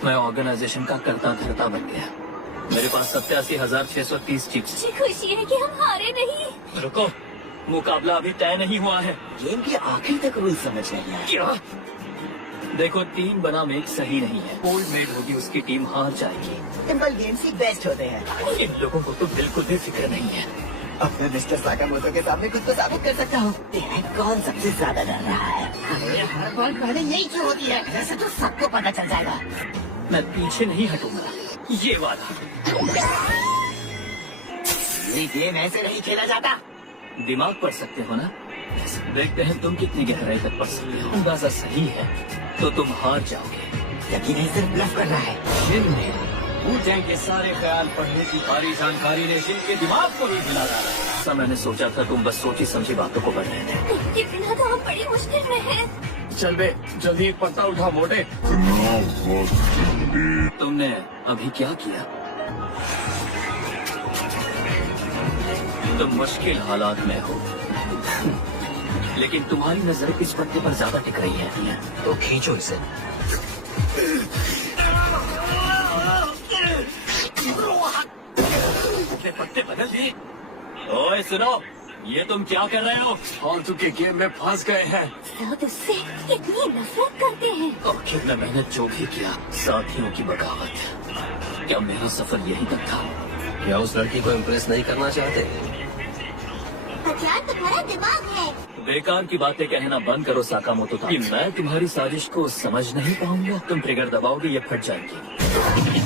मैं ऑर्गेनाइजेशन का करता धरता बन गया। मेरे पास 87,630 चिप्स। मुझे खुशी है कि हम हारे नहीं। रुको, मुकाबला अभी तय नहीं हुआ है। गेम के आखिर तक रूल समझ नहीं आया। क्या? देखो, 3 बनाम 1 सही नहीं है। कोल्ड मेड होगी, उसकी टीम हार जाएगी। सिंपल गेम्स ही बेस्ट होते हैं। इन लोगों को तो बिल्कुल भी फिक्र नहीं है। अब मैं मिस्टर साकामोटो के सामने खुद को साबित कर सकता हूँ। कौन सबसे ज्यादा डर रहा है? हर बार पहले यही क्यों होती है? वैसे तो सबको पता चल जाएगा। मैं पीछे नहीं हटूंगा, ये वादा। ये गेम ऐसे नहीं खेला जाता। दिमाग पढ़ सकते हो ना? देखते हैं तुम कितनी गहराई तक पढ़ सकते हो। अंदाजा सही है तो तुम हार जाओगे। यकीन है सिर्फ ब्लफ कर रहा है। वुटान के सारे ख्याल पढ़ने की सारी जानकारी ने शिन के दिमाग को भी हिला डाला। ऐसा मैंने सोचा था, तुम बस सोची समझी बातों को पढ़ रहे थे। ये बिना तो हम बड़ी मुश्किल में हैं। चल बे, जल्दी एक पत्ता उठा मोटे। तुमने अभी क्या किया? तुम मुश्किल हालात में हो, लेकिन तुम्हारी नजर इस पत्ते पर ज्यादा टिक रही है, तो खींचो इसे। पत्ते बदल दिए। ओए सुनो, ये तुम क्या कर रहे हो? फालतू के गेम में फंस गए हैं। सब उससे इतनी नफरत करते हैं। आखिर में मैंने जो भी किया, साथियों की बगावत। क्या मेरा सफर यहीं तक था? क्या उस लड़की को इम्प्रेस नहीं करना चाहते? हथियार तुम्हारा दिमाग है। बेकार की बातें कहना बंद करो साकामोटो। कि मैं तुम्हारी साजिश को समझ नहीं पाऊंगा। तुम ट्रिगर दबाओगे, ये फट जाएगी।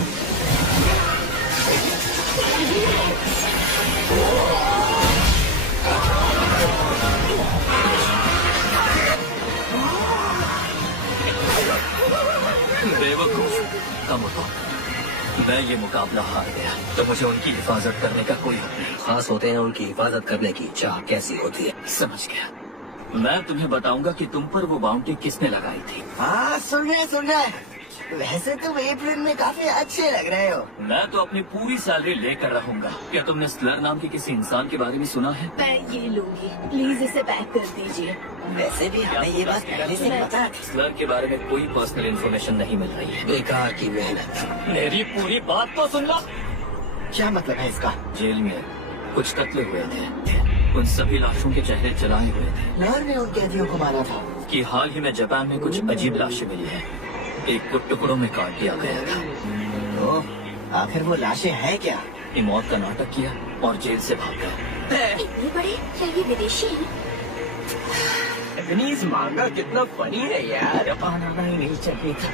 बेवकूफ कामोटो, मैं ये मुकाबला हार गया, तो मुझे उनकी हिफाजत करने का कोई हक नहीं। खास होते हैं उनकी हिफाजत करने की चाह कैसी होती है। समझ गया। मैं तुम्हें बताऊंगा कि तुम पर वो बाउंटी किसने लगाई थी। हाँ, सुन रहे। वैसे तुम एप्रिल में काफी अच्छे लग रहे हो। मैं तो अपनी पूरी सैलरी लेकर रहूंगा। क्या तुमने स्लर नाम के किसी इंसान के बारे में सुना है? मैं ये लूंगी, प्लीज इसे पैक कर दीजिए। वैसे भी हमें ये बात पहले से पता थी। स्लर के बारे में कोई पर्सनल इन्फॉर्मेशन नहीं मिल रही है। बेकार की मेहनत। मेरी पूरी बात तो सुन लो। क्या मतलब है इसका? जेल में कुछ कत्ल हुए थे। उन सभी लाशों के चेहरे जलाए हुए थे। लहर ने उन कैदियों को मारा था। कि हाल ही में जापान में कुछ अजीब लाशें मिली है। एक को टुकड़ों में काट दिया गया था। तो आखिर वो लाशें हैं क्या? ये मौत का नाटक किया और जेल से भाग गए। इतने बड़े? क्या ये विदेशी हैं? जैपनीज मांगा कितना फनी है यार। जापान आना ही नहीं चाहिए था।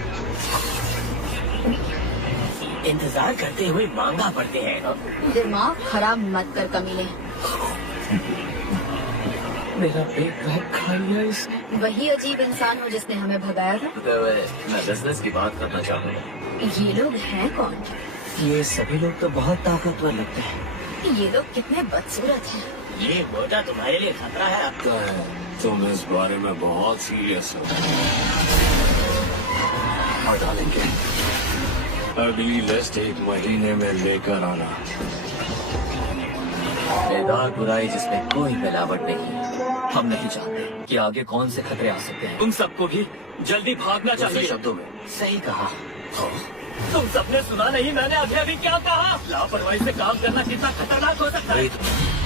इंतजार करते हुए मांगा पड़ते हैं। दिमाग खराब मत कर कमीने। मेरा पेट बहुत खा लिया इसने। वही अजीब इंसान हो जिसने हमें भगाया था। मैं बिजनेस की बात करना चाहूँगा। ये लोग हैं कौन? ये सभी लोग तो बहुत ताकतवर लगते हैं। ये लोग कितने बदसूरत हैं। ये मोटा तुम्हारे लिए खतरा है। लगता है तुम इस बारे में बहुत सीरियस हो। और डालेंगे। अगली लिस्ट 1 महीने में लेकर आना। बेदाग बुराई जिसमें कोई मिलावट नहीं है। हम नहीं जानते कि आगे कौन से खतरे आ सकते हैं। तुम सबको भी जल्दी भागना दूसरे चाहिए। शब्दों में सही कहा। तुम सबने सुना नहीं मैंने अभी अभी क्या कहा? लापरवाही से काम करना कितना खतरनाक हो सकता है।